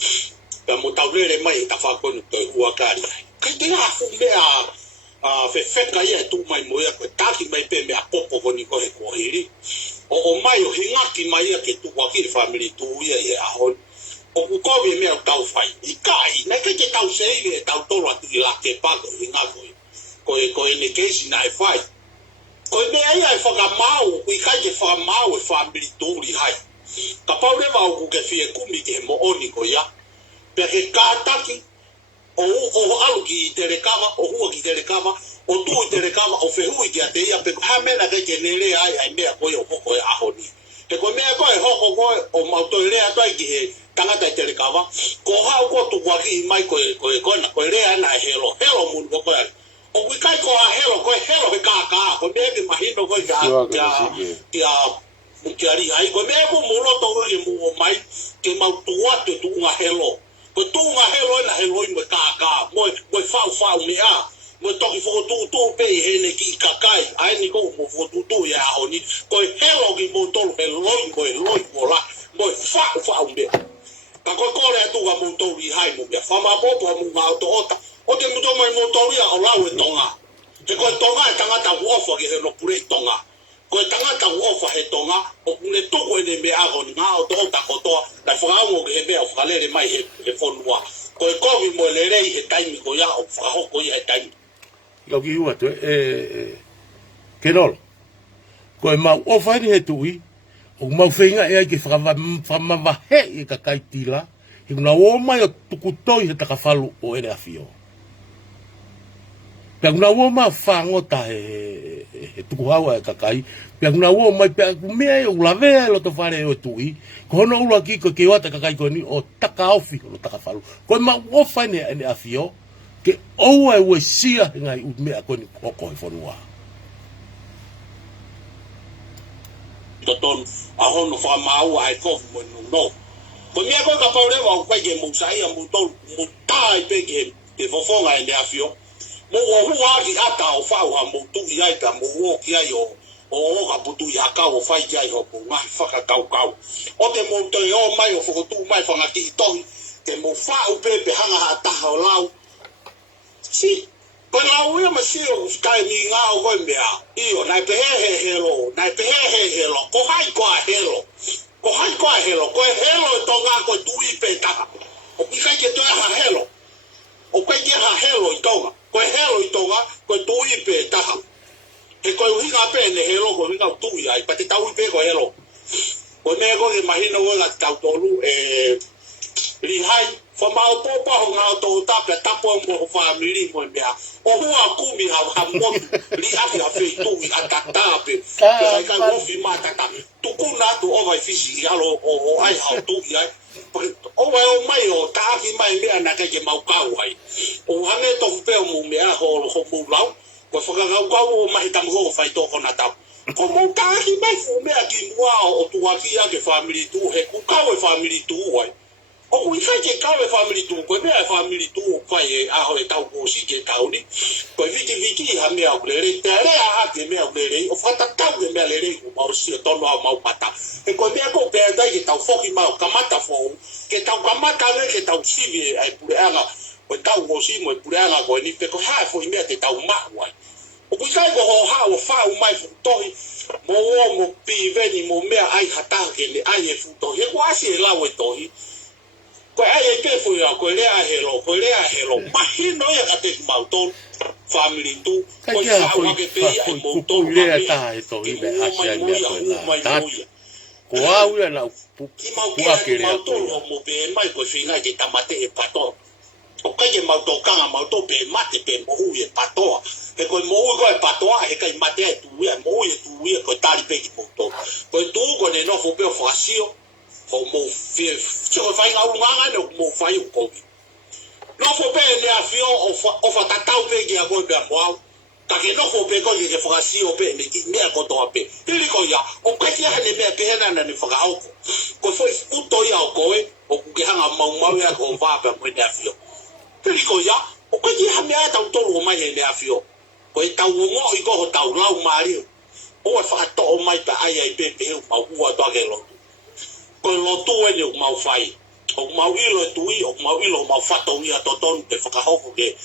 Ka mo taulere mai ta fa ko to uakari. Ka te nga fu mea fe feka ia tu mai moia ko taki mai pe mea popo ko ni ko he ko hiri. O mai o hingaki mai ke tu ko ki family tu ia e ahon. O ku ko vi mea tau fai. I kai na ke tau sei e tau tolo ati la ke pato hingako. Ko ne kesi na e fai. Ko me ai ai whakamau, kui kai ke whakamau e whamiri tūri hai. Ka pau rewa o ke whie kumi ke he mo oni ko ia. Pea ke kātaki, o alu ki te rekawa, o hua ki te rekawa, o tū i te rekawa, o whehui ki a te ia, pe ha mena ke nere ai mea koe o hoko e ahoni. Pe koe mea koe hoko koe o mautoi rea toi ki he tangata i te rekawa, ko hau ko tu waki i mai koe rea na e helo munu ko koe ari. O kui kai ko a helo he kākā, ko mea ke mahino koe kia ri hai, ko mea ko muloto uri mua mai, ke mautua te tuunga helo. Ko tuunga helo ena helo i mo kākā, moe whau mea, moe toki whakotūtū pei hene ki kakai, aeni ko mo whakotūtū i ahoni, ko helo ki mo tolu loi mo la, moe whau mea. Ka koe kore atunga mo tolu i hai mo mea, whamapopo mo ngā auto ota, o te muto mai mo toria o lau e tonga. Te koe tonga e tangata uofa ki he no pure tonga. Koe tangata uofa he tonga, o kune tuku e ne me ago ni ngā o toota kotoa, na whakaungo ki he mea o whakalere mai he whonua. Koe kovi mo le rei he taimi ko ia o whakahoko ia he taimi. Iau ki hua tue, ke nolo. Koe mau ofa ni he tui, o mau whenga e ai ke whamamahe e ka kaitila, he kuna o mai o tukutoi he takawhalu o ere awhio. Pea kuna ua maa whangota he tukuhaua e kakai. Pea kuna ua mai pea kumea e ulavea e loto whare e o tui. Ko hono ula ki ko ke wata kakai ko ni o taka ofi o taka whalu. Ko maa uofa ene a whio. Ke oua e ue sia ngai mea ko ni koko he whanua. Toton a hono whamaua ai kofu mo no. Ko mea koe ka paurewa o kwai ke mousaia mo tai pe ke fofonga ene a whio. Mo o hua ki ata o whau ha mo tui ai ka mo o ki ai o ka putu i haka o whai ki ai ho po ngai whakakau. O te mo toi o mai o whakotu mai whangaki i tohi, te mo whau pepe hanga ha taha o lau. Si, koe lau ia ma si o kai ni ngā o koe mea, io, nai pehe helo, ko hai koa helo, koe helo e tonga koe tui pe taha. O ki kai ke toi ha helo, o kai ke ha helo i tonga. Koe helo i tonga, koe tui pe taha. He koe uhinga pe ne helo, koe uhinga tui ai, pa te tau i pe koe helo. Koe mea koe ke mahina ua ngati tau tolu, rihai, whamau popa ho ngā tō tape, tapo mo ho whamiri mo mea. O hua kumi ha motu, rihaki ha whei tui a tatape. Kai kai wofi mā tatape. Tukuna atu o vai fisi i alo o ai hao tui ai. O wai o mai o tāki mai mea na kei ke maukau ai. O hange tofu peo mo mea ho mou lau. ko whakakau o mahi tamu ho whai tōko na tau. Ko mō kāki mai fu mea ki mua o tuakia ke family tu, he kukau e family tu wai. O kui kai ke kau e family tu, koe mea e family tu whai e aho e tau kōsi ke tau ni. Koe viki ha mea o lere, te rea ha ke mea o lere, o whatatau ke mea lere ku mau sia tono au mau pata. E koe mea ko pēr dai ke tau whoki mau kamata fōu, ke tau kamata me ke tau sivi ai pureanga, koe tau kōsi mo e pureanga koe ni, pe koe hae fōi mea te tau mahuai. O kui kai ko ho ha o whau mai futohi, mo o mo pi veni mo mea ai hatake le ai e futohi, e ko asi e lau e tohi. Koe ai e pe fui a koe lea hero, mahino e ka te mautonu, family tu, koe whau ake pe ia e mautonu, lea taha e tohi me asia i mea koe la. Ko au ia lau puake rea koe. Mautonu mo pe e mai koe whina ke tamate e patoa. O kai e mautokanga mauto pe mate pe mohu e patoa. He koe mohu koe patoa he kai mate e tuia, mohu e tuia koe tari pe ki mauto. Koe tuu koe ne nofo pe o whakasio, ho mo fie, se koe whai ngau nganga ne mo whai u koki. Nofo pe ne a fio o whatatau pe ki a koe pe a moau. Ka ke nofo pe koe ke whakasio pe ne ki mea kotoa pe. Hili koe ia, o kai kia hane mea pe hena na ne whakaauko. Koe fwoi uto ia o koe, o kuke hanga mau ia ko vāpea koe ne a fio. Pili ko ya, o koe ki ha mea tau tolu o mai he lea fio. Koe tau ungo i koho tau lau maari. O e whakato o mai pa ai ai pepe heu mau ua toa ke lotu. Koe lotu e ni o mau whai. O mau ilo e tui, o mau ilo o mau whato ia to tonu te whakahoko ke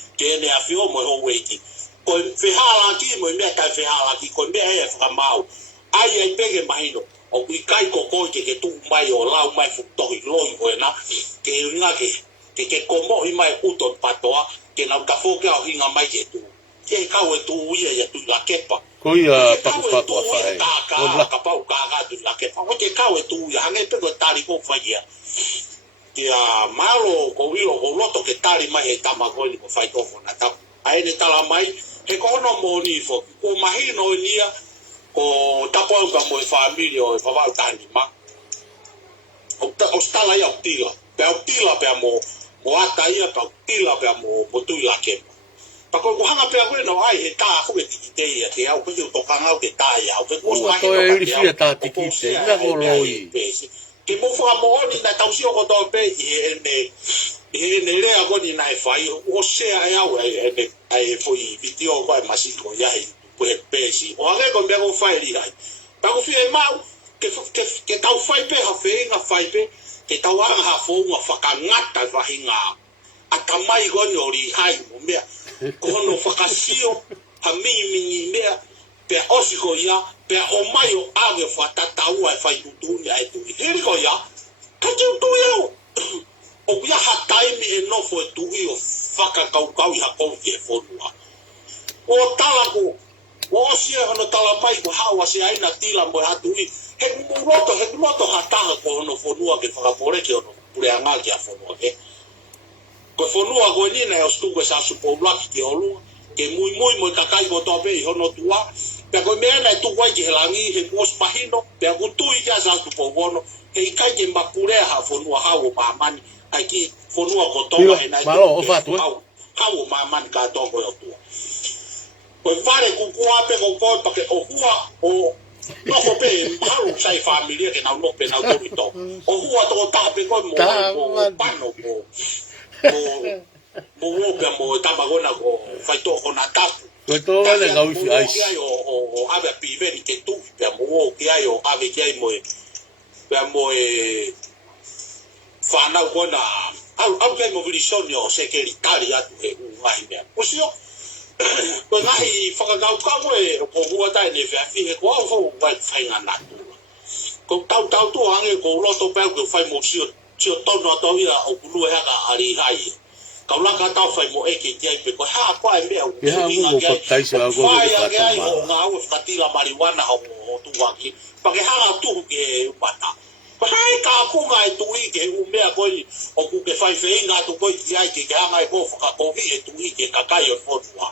lea fio mo e ho weiki. Koe whihalaki mo i mea kai whihalaki, koe mea e whakamau. Ai ai pege mahino. O kui kai ko koe ke tu mai o lau mai futohi loi koe na. Ke inga ke komo i mai uton patoa, ke nau ka fōke au hinga mai ke tu. Ke kau e tu ia ia tu la kepa. Ko ia paku a whae. Ka pau kāka tu la kepa. O ke kau e tu ia, hange peko tari ko whaia. Ke a malo ko wilo ko loto ke tari mai he tamakoni ko whai tofo na tau. Aene tala mai, he kono mōni fo. Ko mahino i nia, ko tapo au ka mo e whaamili o e whawau tani ma. O stala ia o tila. Pea o tila pea mo ata ia pa tila pe mo tui la ke. Pa ko hanga pe ko no ai he ta ko e tiki ia ke au ko to kanga o ke ta ia o ko ma to e ri fia ta tiki te na ko loi. Ke mo fa mo ni na tau si o ko to pe e ne le a ko ni na e fai o se ai au ai foi video ko ai masiko ia he po e pe si o age ko me ko fai ri ai. Pa ko fia mau ke tau fai pe ha fe nga fai pe ke tawanga ha fōu ngā whakangata wahinga a tamai goni o ri hai mo mea kono whakasio ha mingi mea pe osiko ia pe o mai o awe whatatau ai whai tutuni ai tui hiri ko ia ka kiu tui au o kia ha taimi e nofo e tui o whakakaukau i ha kou ki e whonua o talako o sia hono tala mai ko hawa se aina tila mo ha tui he kumoto hataha ko ono whonua ke whakapore ke ono pureanga ki a whonua ke. Ko whonua ko ni na o stu ko sa supoulaki ke olua, ke mui mo kakai ko tope i hono tua, pe ko mea na tu wai ki helangi he kuos mahino, pe ko tui kia sa supouono, he ikai ke mapurea ha whonua hao maamani, ai ki whonua ko toa he nai hao maamani ka toko o tua. Ko whare kukua pe ko koe pake o hua o no ko pe malu sai familia ke nau no pe nau to o hua to ta pe ko mo pano mo pe mo ta magona ko fai to ko na ta ko to le ngau fi ai o ave pi veri ke tu pe mo ke ai o ave ke ai mo pe mo fa na ko na au ke mo vision yo se ke italia tu e ai me o sio ko nai whakakau kau e ko hua tai ne whiawhi he ko au hau wai whainga natu. Ko tau tu hange ko loto pēu ke whai mo sio tono ato ia o kulu e haka ari hai. Kau laka tau whai mo eke ki ai pe ko haa koa e mea e haa mungo ko taisi au gogo ke ai o ngā au e whakatila mariwana o tuwaki. Pake hanga tuhu ke upata. Ko hai ka punga e tui ke u mea koi o ku ke whai whainga tu koi ki ai ke hanga e ko whakakohi e tui ke kakai o whonua.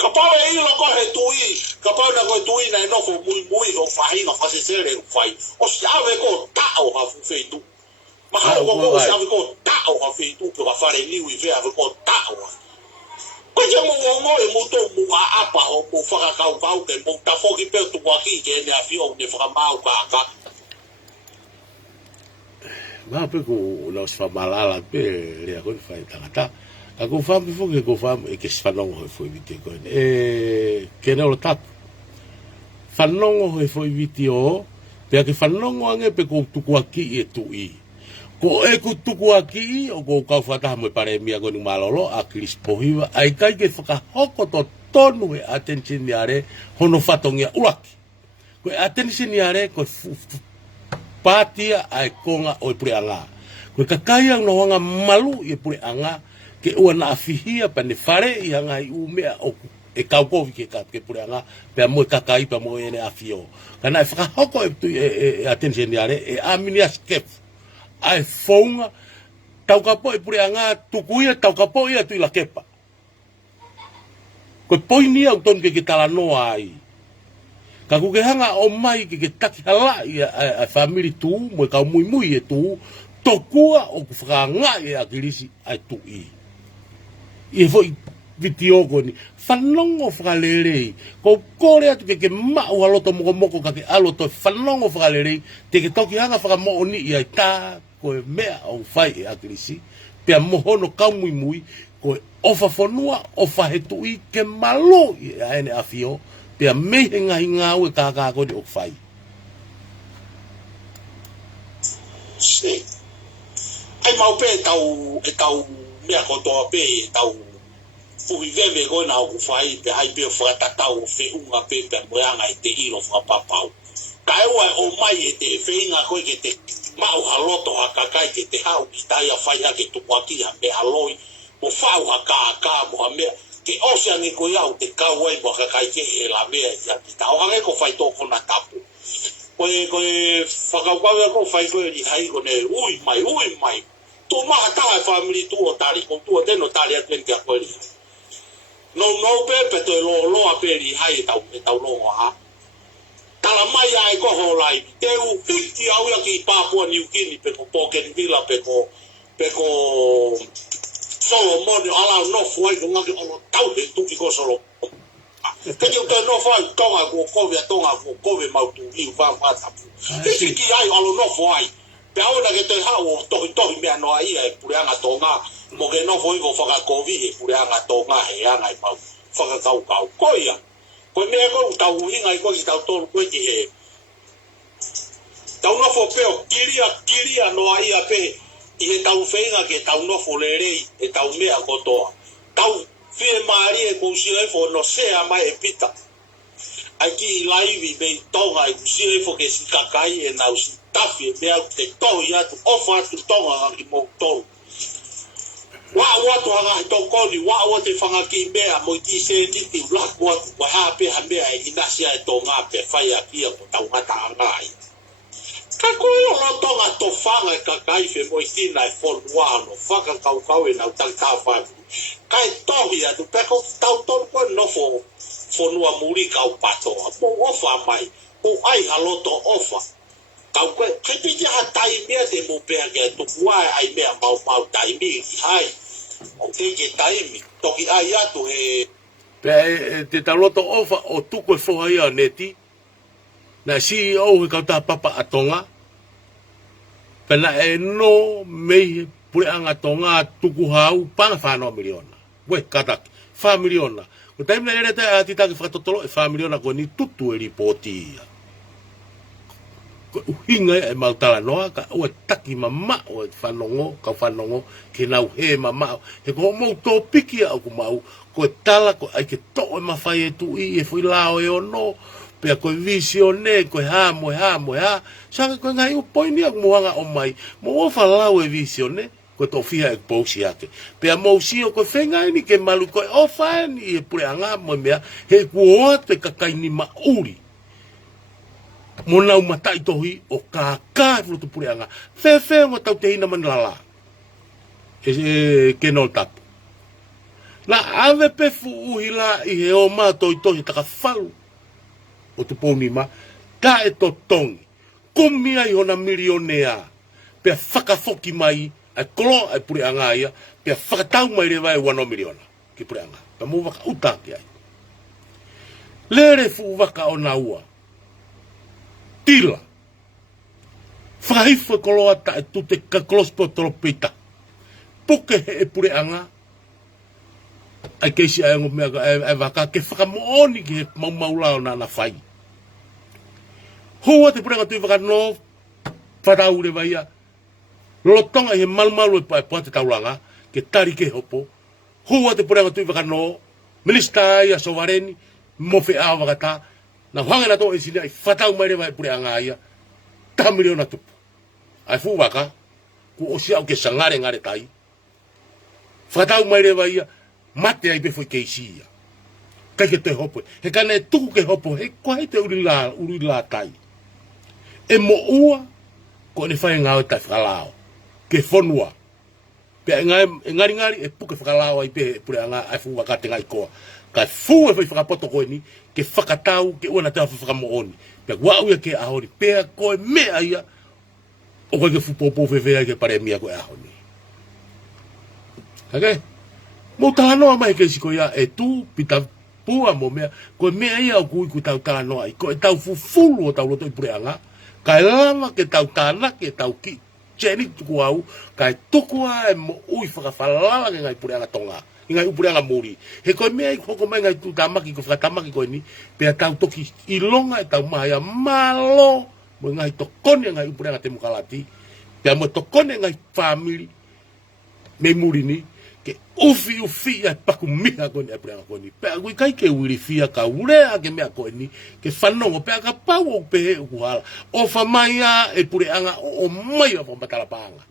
Ka pau e ilo ko he tui, ka pau na koe tui na e nofo mui o whahinga whasesere u whai. O si awe ko tao ha whewhetu. Mahalo ko si awe ko tao ha whewhetu ke wa whare niu i whea awe ko tao ha. Ko Koe ia mo ngongo e mo tō mo a apa o mo whakakau ke mo ta whoki peo tu waki ke ne a fio ne whakamau ka. Ngā pe ko lau se whamalala pe rea koe whai tangata. A ko whampi whoke ko wham e ke whanongo hoi fwoi viti koe. Ke neo lo tapu. Whanongo hoi fwoi viti o, pea ke whanongo ange pe ko tukuaki e tu i. Ko e ku tukuaki o ko kau whataha mo pare mia koe ni malolo a kiris pohiwa. Ai kai ke whakahoko to tonu e attention ni are hono whatongia uraki. Koe attention ni are koe patia ai konga o pure anga. Koe kakaya no wanga malu i pure anga ke ua na afihia pa ne whare i hanga i umea o e kaukovi ke pure anga pe mo kakai pa mo ene afio. Kana e whakahoko e attention ni are e amini askef. Ai fonga taukapo e pure anga tukuia taukapo ia tu ila kepa. Koe poini au ton ke tala noa ai. Ka kuke hanga o mai ke taki hala i a family tu mo ka mui e tu tokua o ku whakanga e a kirisi ai tu i. I foi vitiogo ni whanongo whakalerei ko kore atu ke mau haloto moko ka ke aloto whanongo whakalerei te ke toki hanga whakamo ni i ai tā ko e mea o whai e a kirisi pia mohono ka mui ko e ofa whanua ofa he tu i ke malo i a ene a fio pia mehe ngā ue kākā kodi o whai. Ai mau pe e tau mea kotoa pe e tau fuhivewe koe na o whai pe hai pe o whakatatau o whiunga pe pe moeanga i te iro whakapapau. Ka ewa o mai e te whiunga koe ke te mau haloto hakakai ke te hau ki tai a whai hake tukwaki ha me haloi mo whau hakaka mo ha mea ke oceani ko iau te kauai mo kakai ke e la mea ia ki tau hange ko whai tōko na tapu. Koe whakaukau ko whai koe ni hai ko ne ui mai. Tō maha taha e family tu o tari ko tu o teno tari a tuen kia koe ni. No pe to e loa pe ni hai e tau longo ha. Tala mai ai ko ho lai. Te u piki au ia ki Papua New Guinea pe ko Bougainville pe ko Solomon ala no foi ko ngaki ono tau te tuki ko solo. Ke yo te no foi tonga ko kove mau tu i va tapu. Ke ki ai ala no foi. Pe au na ke te ha o to me no ai e pureanga tonga mo ke no foi vo faka covid e pureanga tonga he anga i mau faka kau koia. Ko me ko tau hinga i ko ki tau tolu ko ki he. Tau no fo peo kiria no ai a pe i he tau whenga ke tau nofo lerei e tau mea kotoa. Tau whie maari e kousia efo no sea mai e pita. Ai ki i laivi mei tonga e kousia efo ke si kakai e nau si tafi e mea te tohi atu ofa atu tonga ngaki mou tolu. Wa tu hanga he tokoni, wa te whanga ki mea mo i ti se titi ulaku atu wa hape ha mea e inasia e tonga pe whai a kia ko tau ngata angai. Ka koe o lo tonga to whanga e kakai whe mo i tina e whonu wano, whaka kau e nau tang tā whamu. Ka e tohi atu, peko tau tonu koe nofo whonua muri kau patoa, mo ofa mai, mo ai haloto ofa. Kau koe, kei piti ha tai mea te mo pēr kia tukuae ai mea mau tai mea ki hai. O te ke tai mi, toki ai atu he... Pea te taloto ofa o tuku e whohai a neti, na CEO he kauta papa atonga, pena e no mei pure anga tonga tuku hau panga whanau miliona. We kataki, 5 miliona. Ko taimina ere te a titaki whakatotolo e 5 miliona ko ni tutu e ripoti ia. Ko uhinga e mautala noa ka ua taki mama o e whanongo, ka whanongo ke nau he mama. He ko mou tō piki au ku mau, ko e tala ko ai ke to e mawhai e tu i e fui lao e ono, pea koe visione, koe ha, saka koe ngai upoini aku muanga o mai, mo ofa lau e visione, koe tō whiha e pousi ake. Pea mousio koe whengai ni ke malu koe ofa ni e pure anga mo mea, he kuoa te kakaini mauri. Mo nau matai tohi o kākā e furutu pure anga. Whewhe mo tau te hina manilala. Ke no tapu. Na ave pe fu uhila i he o mā tohi taka whalu. O te pōnima, ka e to tongi, komi ai hona milionea, pia whakafoki mai, ai kolo ai puri anga ia, pia whakatau mai rewa e 1 miliona. ki preanga pa mo waka uta ki ai lere fu waka o na ua tila whaifa koloa ta e tu te kaklospo tropita puke he e pureanga ai keisi ai ngomea ai waka ke whakamooni ki he maulao na whai hua te pureanga tui waka no whatau le waia lotonga he malmalu e pae te taulanga ke tari ke hopo hua te pureanga tui waka no minista ia sovareni mo fe a wakata na hangena to e sini ai whatau mai le wai pureanga ia tamiri ona tupu ai fu waka ku osia o ke sangare ngare tai whatau mai le wai mate ai pe foi keisia kai ke te hopo he kane tuku ke hopo he koe te uri la tai e mo ua ko ne fai ngau tai whakalao ke fonua pe ngari e puke whakalao ai pe pureanga ai fu waka te ngai koa kai fu e fai whakapoto koe ni ke whakatau ke ua na te whakamooni pe wau ia ke ahori pe koe mea ia o koe ke fupopo whewhea ke pare mia koe ahoni okay? Mo tānoa mai ke siko ia e tu pita pua mo mea koe mea ia o kui ku tau tānoa i koe tau fufulu o tau loto i pureanga kai lama ke tau tāna ke tau ki cheni tuku au kai tukua e mo ui whakawhalala ke ngai pureanga tonga i ngai upureanga muri he koe mea i hoko mai ngai tu tamaki ko whakatamaki koe ni pea tau toki i longa e tau mahaya malo mo ngai tokone ngai upureanga te mukalati pea mo tokone ngai family me muri ni ke ufi ya paku miha ko ni aprenga ko ni pe agui kai ke wiri fia ka urea ke mea ko ni ke fanongo pe ka pau pe kuala o fa maia e pureanga o mai o patala panga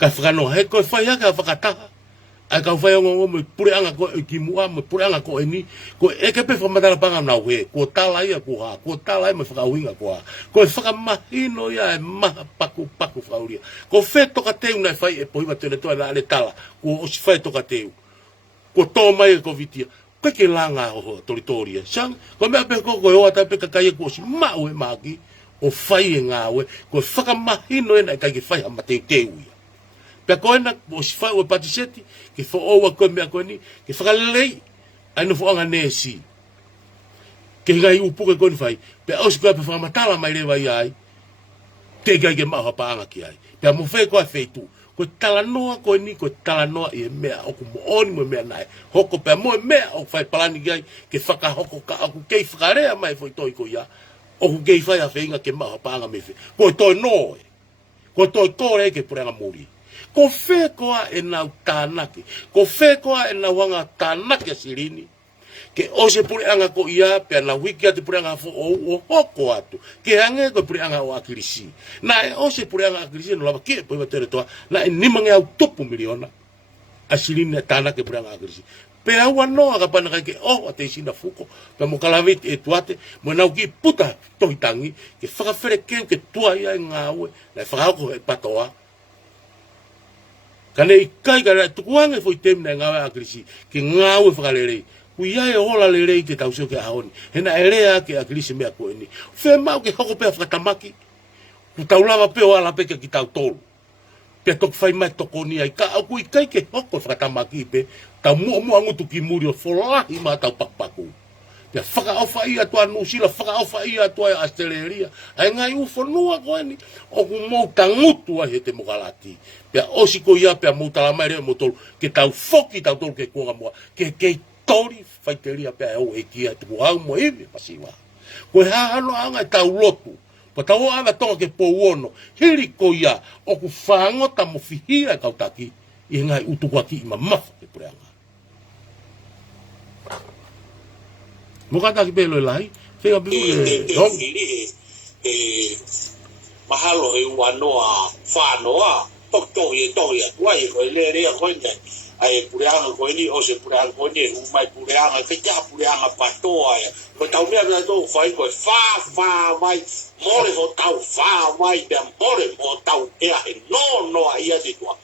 ka frano he ko fa ya ka fakata a ka fa ngo mo pureanga ko ki mua mo pureanga ko ni ko e ke pe fa patala panga na we ko tala ia ko ha ko tala me fa winga ko fa mahino ya ma paku fauria ko feto ka teu na fai e poiva tele to na le tala ko o si fai to ka teu ko to mai ko vitia ko ke langa o toritoria sang ko me pe ko o ata pe ka kai ko si ma o maki o fai nga we ko fa mahino na ka ke fai ma teu pe ko na o si fai o patiseti ke fo o ko me ko ni ke fa lei ai no fo nga nesi ke ngai upu ke ko ni fai pe o si ko pe fa matala mai le vai ai te gai ke maha paanga ki ai. Pea mo whai koe whaitu. Ko talanoa koe ni, ko talanoa i e mea oku mo oni mo mea nai. Hoko pea mo e mea o whai palani ki ai, ke whakahoko ka aku kei whakarea mai fwoi toi ko ia. Oku kei whai a whainga ke maha paanga me whi. Ko toi noe. Ko toi kore ke purenga muri. Ko whai koa e nau tānaki. Ko whai koa e nau hanga tānaki a sirini. Ke ose pureanga ko ia pe na wiki ate pureanga fo o hoko atu ke hange ko pureanga o akirisi na e ose pureanga akirisi no lava ke po tere toa na e nimange au topu miliona asilina tana ke pureanga akirisi pe au no aga pana ke o ate sina fuko pe mo kalavit e tuate mo na uki puta toitangi ke whakawhere ke tua ia ngawe na whakako e patoa kane i kai kara tukuange foi temna ngawe akirisi ke ngawe whakalelei Uia e hola le rei ke tausio ke ahoni. Hena e rea ke a kilisi mea koe ni. Whe mau ke hoko pea whakatamaki. Ku taulawa peo ala peke ki tau tolu. Pea tok whai mai toko ni ai. Ka au kui kai ke hoko whakatamaki pe. Tau mua ngutu ki muri o wholahi ma tau pakpaku. Pea whakaofa ia tua nusila. Whakaofa ia tua e asteleria. Ai ngai ufo nua koe ni. Oku mou tangutu ai he te mokalati. Pea osiko ia pea mou talamai rea mo tolu. Ke tau foki tau tolu ke kuanga mua. Ke tori faiteria pe o e kia tu au mo ibi pasiwa ko ha hano anga tau lotu pa tau anga tonga ke pouono hiri ko ia o ku fango ta mo fihia ka utaki i ngai utu kwa ki ma mafa ke pureanga mo kata ki pelo lai fega bi mahalo e wanoa fanoa to ye wa e ko le ko ai pureanga ko ni o se pureanga ko ni mai pureanga ke ja pureanga patoa ya ko tau mea to fai ko fa mai more ho tau fa mai de more mo tau ea no ia de tua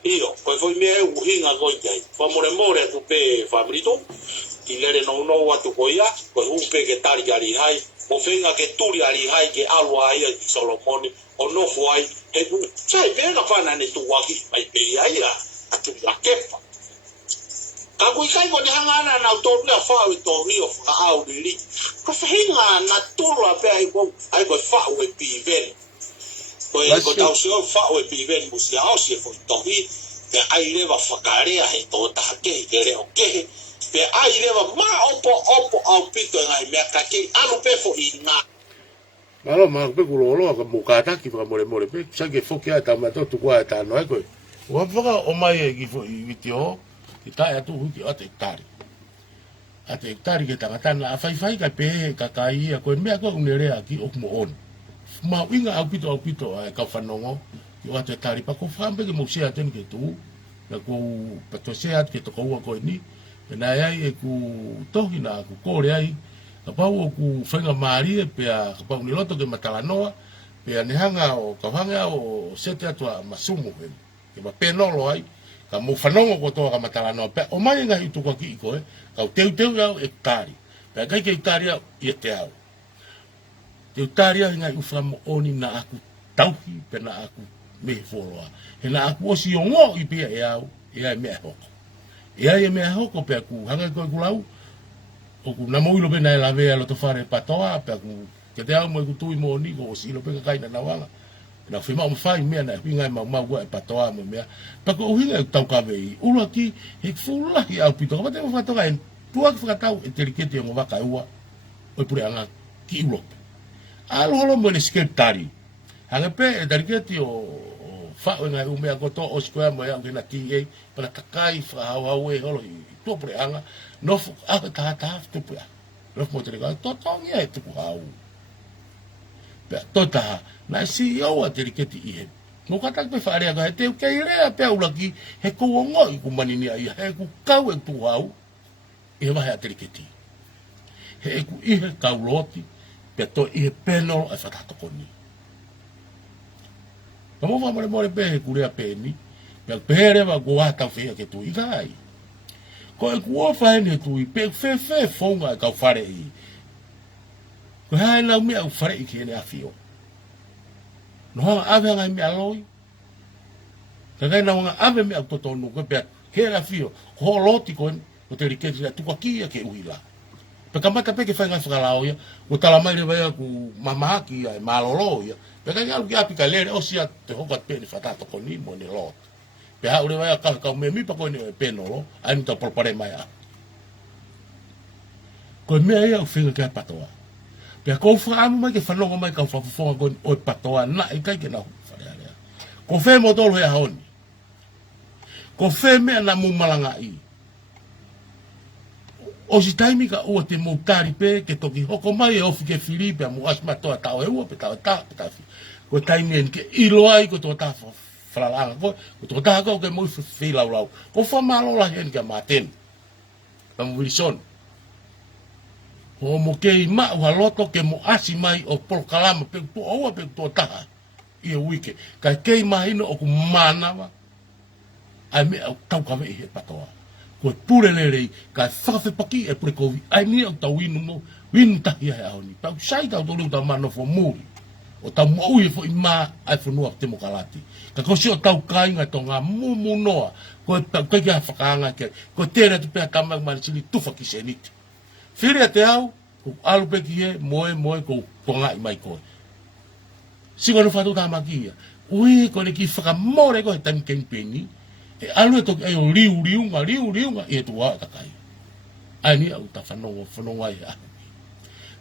io ko foi mea u hinga ko ia fa more tu pe favorito ti lere no wa tu ko ia ko u pe ke tari ali hai o fenga ke turi ali hai ke alwa ia di solomoni o no foi e sai pe na fa na ne tu wa ki mai pe ia atu la kefa Ka kui kai ko ni hanga na to ria fa we to rio fa au li. Ka fa hinga na tulu ape ai ko fa we pi ven. Ko tau se fa we pi ven musi au se fo to hi pe ai le va fa karea he to ta ke le o ke pe ai le va ma opo au pito ngai me ka ke alu pe fo ina. Malo ma pe kulolo ka mukata ki fa more pe sa ke fo ke ata ma to tu kwa ata no ko. Wa fa o mai e ki fo i vitio ki ta tu hu ki ate tari. Ate tari ke tanga na fai ka pe ka kai ko me ko unere aki o mo on. Ma winga au pito ai ka fanongo yo ate tari pa ko fambe ke mo se aten ke tu na ko pato se at ke to ko ko ni na ai e ku tohina ku kore ai ka pau ku fenga mari pe a ka pau ni loto ke matalanoa pe a hanga o ka hanga o sete atua masumu ke ma penolo ai ka mo fanongo ko to ka matalanoa pe o mai nga itu ko ki ko ka teu au e tari pe ka ke tari e te au te taria ngai ufamo oni na aku tauhi pe na aku me foloa. He na aku osi o ngō i pia e au, e ai mea hoko. E ai mea hoko pe aku hanga koe kulau, o ku namoilo pe na e lawe alo to whare patoa, pe aku ke te au mo e ku tui mo ni, ko osi ilo pe ka kaina na wanga. Na whima o mwhai mea na hingai mau e patoa mo mea. Pa ko uhinga e tau kawe i, ura ki he fulahi au pito, ka te mo whatoka e tuak whakatau e te rikete o ngā waka ua, o i pure anga ki urope. Alo mo le sekretari. Hanga pe e dariketi o fa o ngai umea koto o skoa mo ya ngena TA para takai fa hau e holo i to pre anga no fu a ta to pre. No mo tre ga to ngia e tu hau. Pe to ta na CEO a dariketi i he. No kata pe fa rea ga te ke rea pe ulaki he ko ngo i ku manini ai he ku kau e tu hau. E va ha dariketi. He ku i he kauloti pe to i he peno e whatato koni. Ka mo whamare more pehe kurea peni, pe pehere wa goa tau whea ke tui kai. Ko e kua whaene tui, pe whewhe whonga e kau whare i. Ko hae nau mea u whare i kene a whio. No hanga ave ngai mea loi. Ka kai nau hanga ave mea u totonu, ko pe kene a whio, ko ho loti koen, ko te riketi a tuka kia ke uhila. Pe kamata pe ke whainga whakalao ia, ko tala mai re vai ku mamaki ia, e malolo ia, pe kai alu ki api ka lere, o sia te hokat pe ni whatato ko ni mo ni lot. Pe hau re vai ka me mi pa ko ni e penolo, ai ni ta polpare mai a. Ko mea ia u whinga kia patoa. Pe ko whaamu mai ke whanonga mai ka whafufonga ko ni o patoa na i kai ke na whare area. Ko whe mo tolu hea honi. Ko whe mea na mumalanga i. O si taimi ka ua te moutari pe ke toki hoko mai e ofi ke Filipe a mu asma toa tau e ua pe tau fi. Ko taimi en ke ilo ai ko toa ta whalalanga ko toa ta haka o ke mui whilau lau. Ko whamalola hen ke maten. Ka mu Wilson. Ko mo ke i ma ua loto ke mo asi mai o polo kalama pe tu oua pe toa taha. Ia wike. Ka kei mahino o ku manawa. Ai me au tau kawe i he patoa. Ko pure lerei ka whakawhi paki e pure kovi ai ni au tau inu mo winu tahi ai aoni pau sai tau tolu tau mano fo muri o tau mau e fo i ma ai whanua te mokalati ka kosi o tau kainga to ngā mumu noa ko kai kia whakaanga ke ko tere tu pia tamai mani sili tufa ki seniti whire te au ko alu peki e moe ko tonga i mai koe singo no whatu tamaki ia ui ko ne ki whakamore ko he tami kengpeni e alu e toki ai o riunga i e tua ta kai. Ai ni au ta whanonga i a.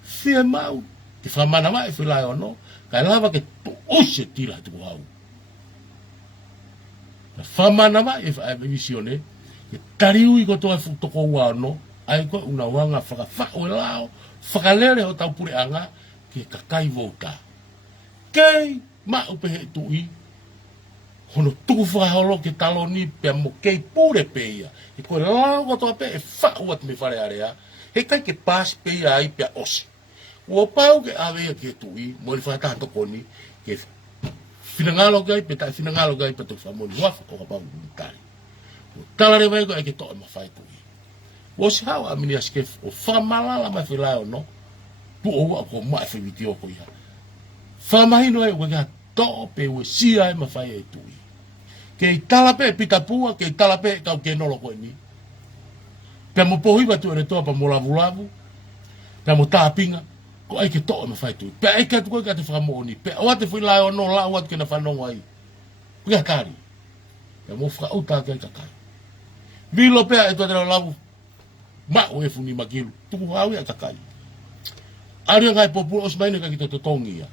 Whia mau, te whamana mai e whilai ono, kai lava ke ose tira tu au. Ta whamana mai e whae visione, ke tariu i ko toa toko ua ono, ai ko una wanga whakawhao e lao, whakalere o tau pure anga, ke kakai vouta. Kei, ma upehe tui, hono tuku whakaholo ke talo ni pe mo kei pure pe ia. E koe lau katoa pe e whauat me whare area. He kai ke pas pe ia ai pe osi. Ua pau ke awea ke tui, mo ni whakataha toko ni, ke whinangalo gai pe tai whinangalo gai pe tu whamoni wafa ko ka pau mutari. O talare vai ko e ke toa mawhai tui. Ua si hao amini aske o whamalala mai whilai ono, pu o ua ko mai whiwiti o ko iha. Whamahino e ua ke toa pe ue sia e mawhai e tui. Ke i talape pita pua, ke i talape kau ke nolo koe ni. Pea mo pohi watu ere toa pa mo lavu. Pea mo tāpinga. Ko ai ke toa me whai tui. Pea ai ka tu koe ka te whakamooni. Pea o ate whi lai o no la o atu ke na whanongo ai. Pea kari. Pea mo whakauta ke ai kakai. Vilo pea e toa te lavu. Ma o e funi makilu. Tuku hawi ai kakai. Aria ngai popula os maine ka ki to tongia.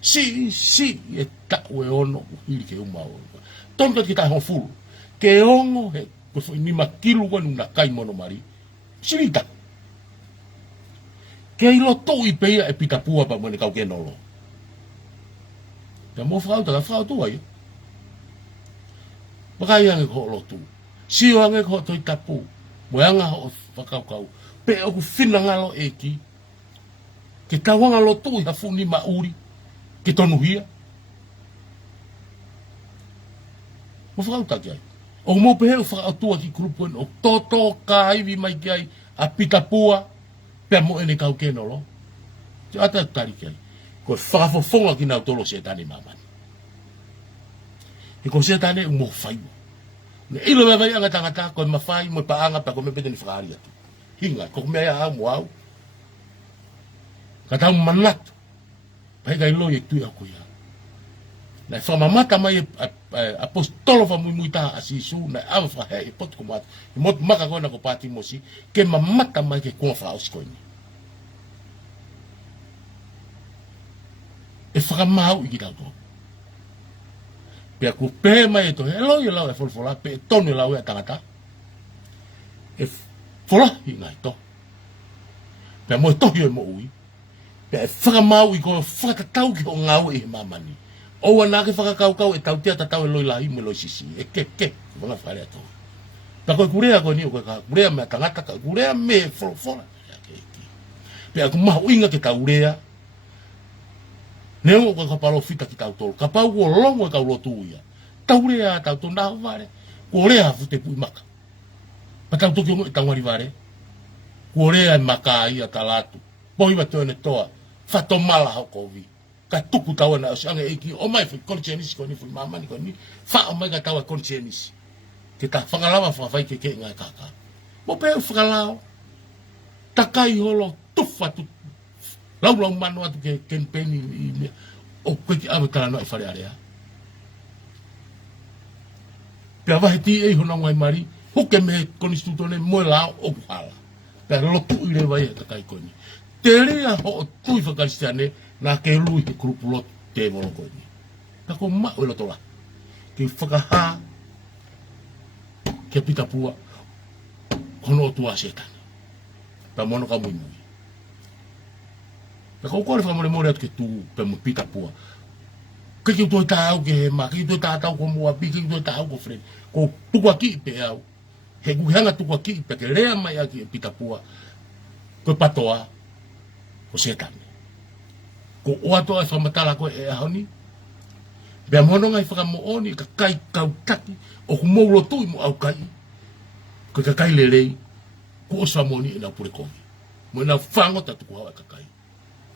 Si e ta'u e ono hiri ke uma o. Tonto ki tai hofulu. Ke ongo he ko fo ni makilu ko nuna kai mono mari. Sirita. Ke ilo to i peia e pita pua pa mo ne kau ke nolo. Pe mo frau ta frau tu ai. Pakai ang ko lo tu. Si o ang ko to i tapu. Mo anga ho fakau. Pe o ku fina ngalo eki. Ke tawanga lo tu i hafuni mauri. Ke tonu hia. Mo frau ta ai. O mo pe o frau tu ki grupo o toto kai vi mai kai a pita pua. Pe mo ene kau ke nolo. Te ata tari kai. Ko whakafofonga ki nau tolo se tane mamani. E ko se tane mo fai. Ne ilo me vai anga tangata ko ma fai mo paanga pa ko me pete ni whakari atu. Hinga, ko me a mo au. Kata manat. Pai kai lo e tui ako ia. Na whamamata mai apostolo fa mui ta asisu na awa he e pot ko mat. E mot maka ko na ko pati mo si ke mamata mai ke ko fa os ko ni. E whakamau i ki tau tō. Pea ku pē mai e to, e lau i lau e wholwhola, pē e tonu i lau e tangata. E whola i ngai to. Pea mo e tohi e mo ui. Pea e whakamau i ko whakatatau ki o ngau e he mamani. Oua nā ke whakakaukau e tau tia tatau e loi lahi me loi sisi. E ke, wanga whare ato. Pea koe kurea koe ni o koe ka kurea me a tangata ka kurea me e wholwhola. Pea ku mahu inga ke tau rea. Neo ko kapalo fita ki tau tolo. Kapau ko longo e kau lotu ia. Tau rea tau tō nahu vare. Ko rea fute pui maka. Pa tau toki ongo e tau ngari vare. Ko rea e maka ia talatu. Pohi wa tōne toa. Fato mala hau kovi. Ka tuku tau ana osange eki. O mai fui konsenisi ko ni fui mamani ko ni. Fa o mai ka tau a konsenisi. Ke ta whangalawa whawhai ke ke ngai kaka. Mo pēu whangalao. Takai holo tufa tu. Lau mano atu ke kempeni i o koe ki awe kala no e whare area. Pea wahe ti e hona ngai mari, huke mehe konistutone moe lao o kuhala. Pea lotu i rewa e takai koni. Te rea ho o tui whakaristiane nā ke lui he kurupu lotu te volo koni. Pea ko mao e loto la. Ke whakaha, ke pita pua, kono o tua setane. Pea mono ka mui mui. Pea kau kore whamore more atu ke tū pe mo pita pua. Ke ki utoi tāu ke he ma, ke ki utoi tātau ko mua pi, ke ki utoi tāu ko fred. Ko tukua ki pe au. He kuhanga tukua ki pe ke rea mai aki e pita pua. Ko patoa, ko setane. Ko oato ai whamatala ko e ahoni. Pea mono ngai whakamooni ka kai kau taki o ku moulo tui mo au kai. Ko ka kai lelei, ko oswa moni e nau pure komi. Mo e nau whangota tuku hawa ka kai.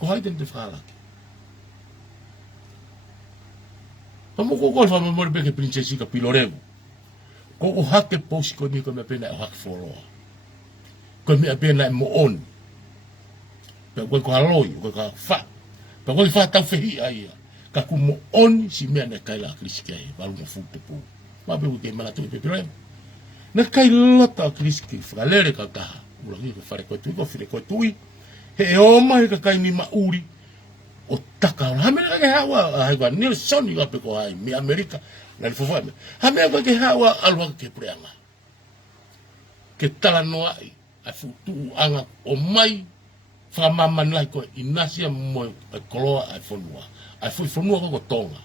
Ko hai tente whaalaki. Pa mo ko fa mo be ke princesi ka pilorevu. Ko o hake posi ko ni ko me pena o hake foroa. Ko me pena mo on. Pa ko haloi ko ka fa. Pa ko fa ta fehi ai. Ka ku mo on si me na kai la kriski ai ba mo fu te pu. Ma be ke mala tu pe pilorevu. Na kai lota kriski fra lere ka ta. Ula ni ko fare ko tu ko fire ko tui. He o mai ka kai ni mauri o taka ha me ke hawa ai wa Nelson i ape ko ai mi Amerika na le fofa ha me ke hawa alwa ke preanga ke tala no ai a futu anga o mai fa mama nai ko inasia mo koloa ai fonua ko tonga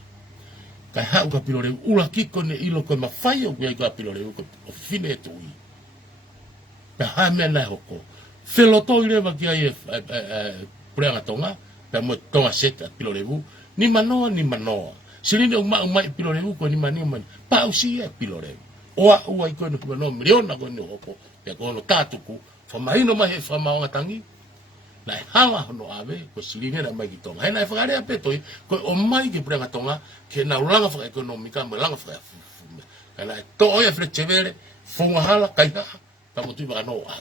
ka ha ka pilore ula kiko ne ilo ko mafai o ka pilore ko fine tu i ha me na hoko Feloto ile ba kia e preanga tonga, pe mo tonga seta pilorevu, ni manoa. Silini o mai pilorevu ko ni mani. Pa usi e pilorevu. Oa ua iko no kumano miliona ko ni hopo, pe ko no tatuku, fa mai no mai fa maonga tangi. Na hanga no ave ko silini na mai ki tonga. Hai na whakarea petoi, ko o mai ki preanga tonga, ke na ulanga whaka ekonomika, me langa whaka. Kana to oia frechevere, fonga hala, kaiha, pa mo tu ba no a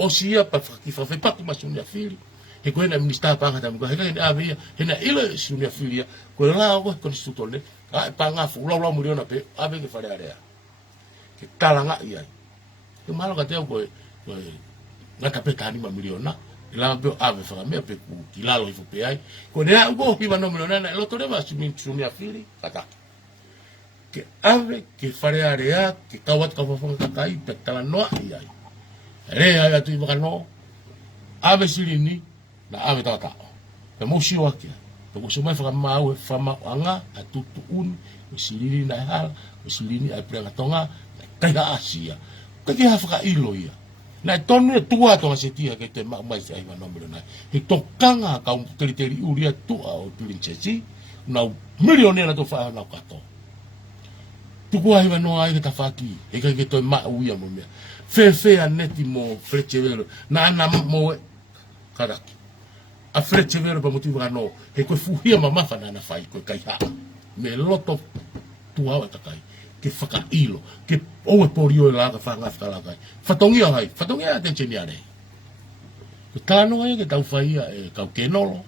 o sia pa ki fa fe pa ki masunia fili e ko na minista pa nga tam ko he na ave he na ile sunia fili ko la ko ko instituto le a pa nga fu lo mo na pe ave ke fa area ke talanga ia ke malo ka te ko na ka pe tani ma miliona la be ave fa me pe ku ki la lo i fu pe ai ko na ko hi ba no miliona na lo to le ba sunia fili kata ke ave ke fare area ke kawat ka fofong kakai pe tala no ia re ai tu i no ave silini na ave tata pe mo siwa ke pe mo sumai fa mau fa ma anga atutu un silini na hal silini ai pre tonga kai da asia ke ki ha fa ilo ia na tonu tua to se tia ke te ma mai ai ma no na he tokanga ka teri uria tu o princesi na milionera to fa na kato tuku ai no ai ka faki e ka ke to ma uia mo me fe aneti mo frecevero na mo karaki a frecevero pa motivo no e ko fuhia mama fa na fai ko kai ha me loto tu au ka kai ke faka ilo ke o e porio la ka fa nga fa la kai fatongia te cheniare ko tano ai ke tau fai e ka ke no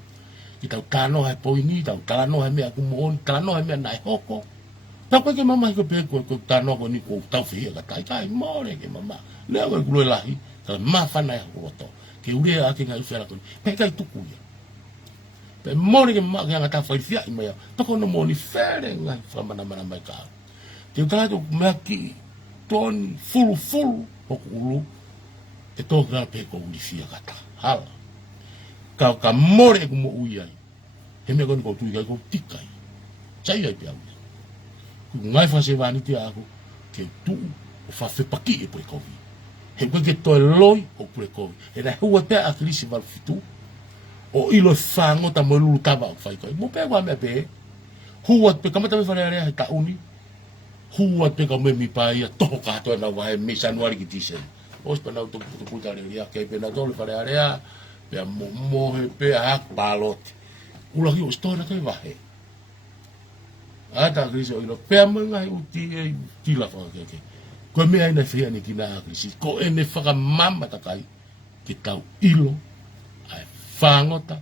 ki tau tano ai poini tau tano ai me aku mo tano ai me na hoko ta ko ke mama ko pe ko tano ko ni ko tau fia ka tai mo le ke mama le ko ku lahi ta ma fa na ko to ke ure a ke ngai fera ko pe kai tuku ya pe mo le ke ma ke nga ta fa fia i me to ko no mo ni fere ngai fa mana mai ka te ta to ma ki ton fulu o ku e to ga pe ko uri fia ka ta hal ka mo le ku mo uia he me ko tu ga ko tikai chai ai pe ngai fa se vani ti ako ke tu o fa fe paki e pre covid he ko ke to loi o pre covid e na hua pe a krisi val fitu o ilo fango ta mo lu tava fa ko mo pe wa me pe hua pe kamata me fa area ta uni hua pe ka me mi pa ia to ka to na wa mi januari ki ti se o sta na to puta le ia ke pe na to le fa area pe mo he pe a balot ula ki o sto na ke va he ada krisi o ilo pe ngai uti e tila fa ke ko me ai na fia ni kina krisi ko ene fa mama ta kai ki tau ilo ai fangota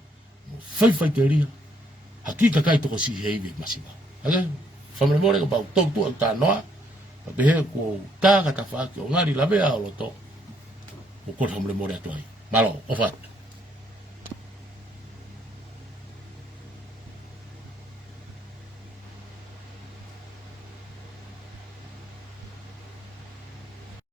mo fai teria hakika kai to si heive masiva ale famre more ko pa to ta no pa be ko ta ka ta fa ko ngari la be a lo to ko famre more to ai malo o fa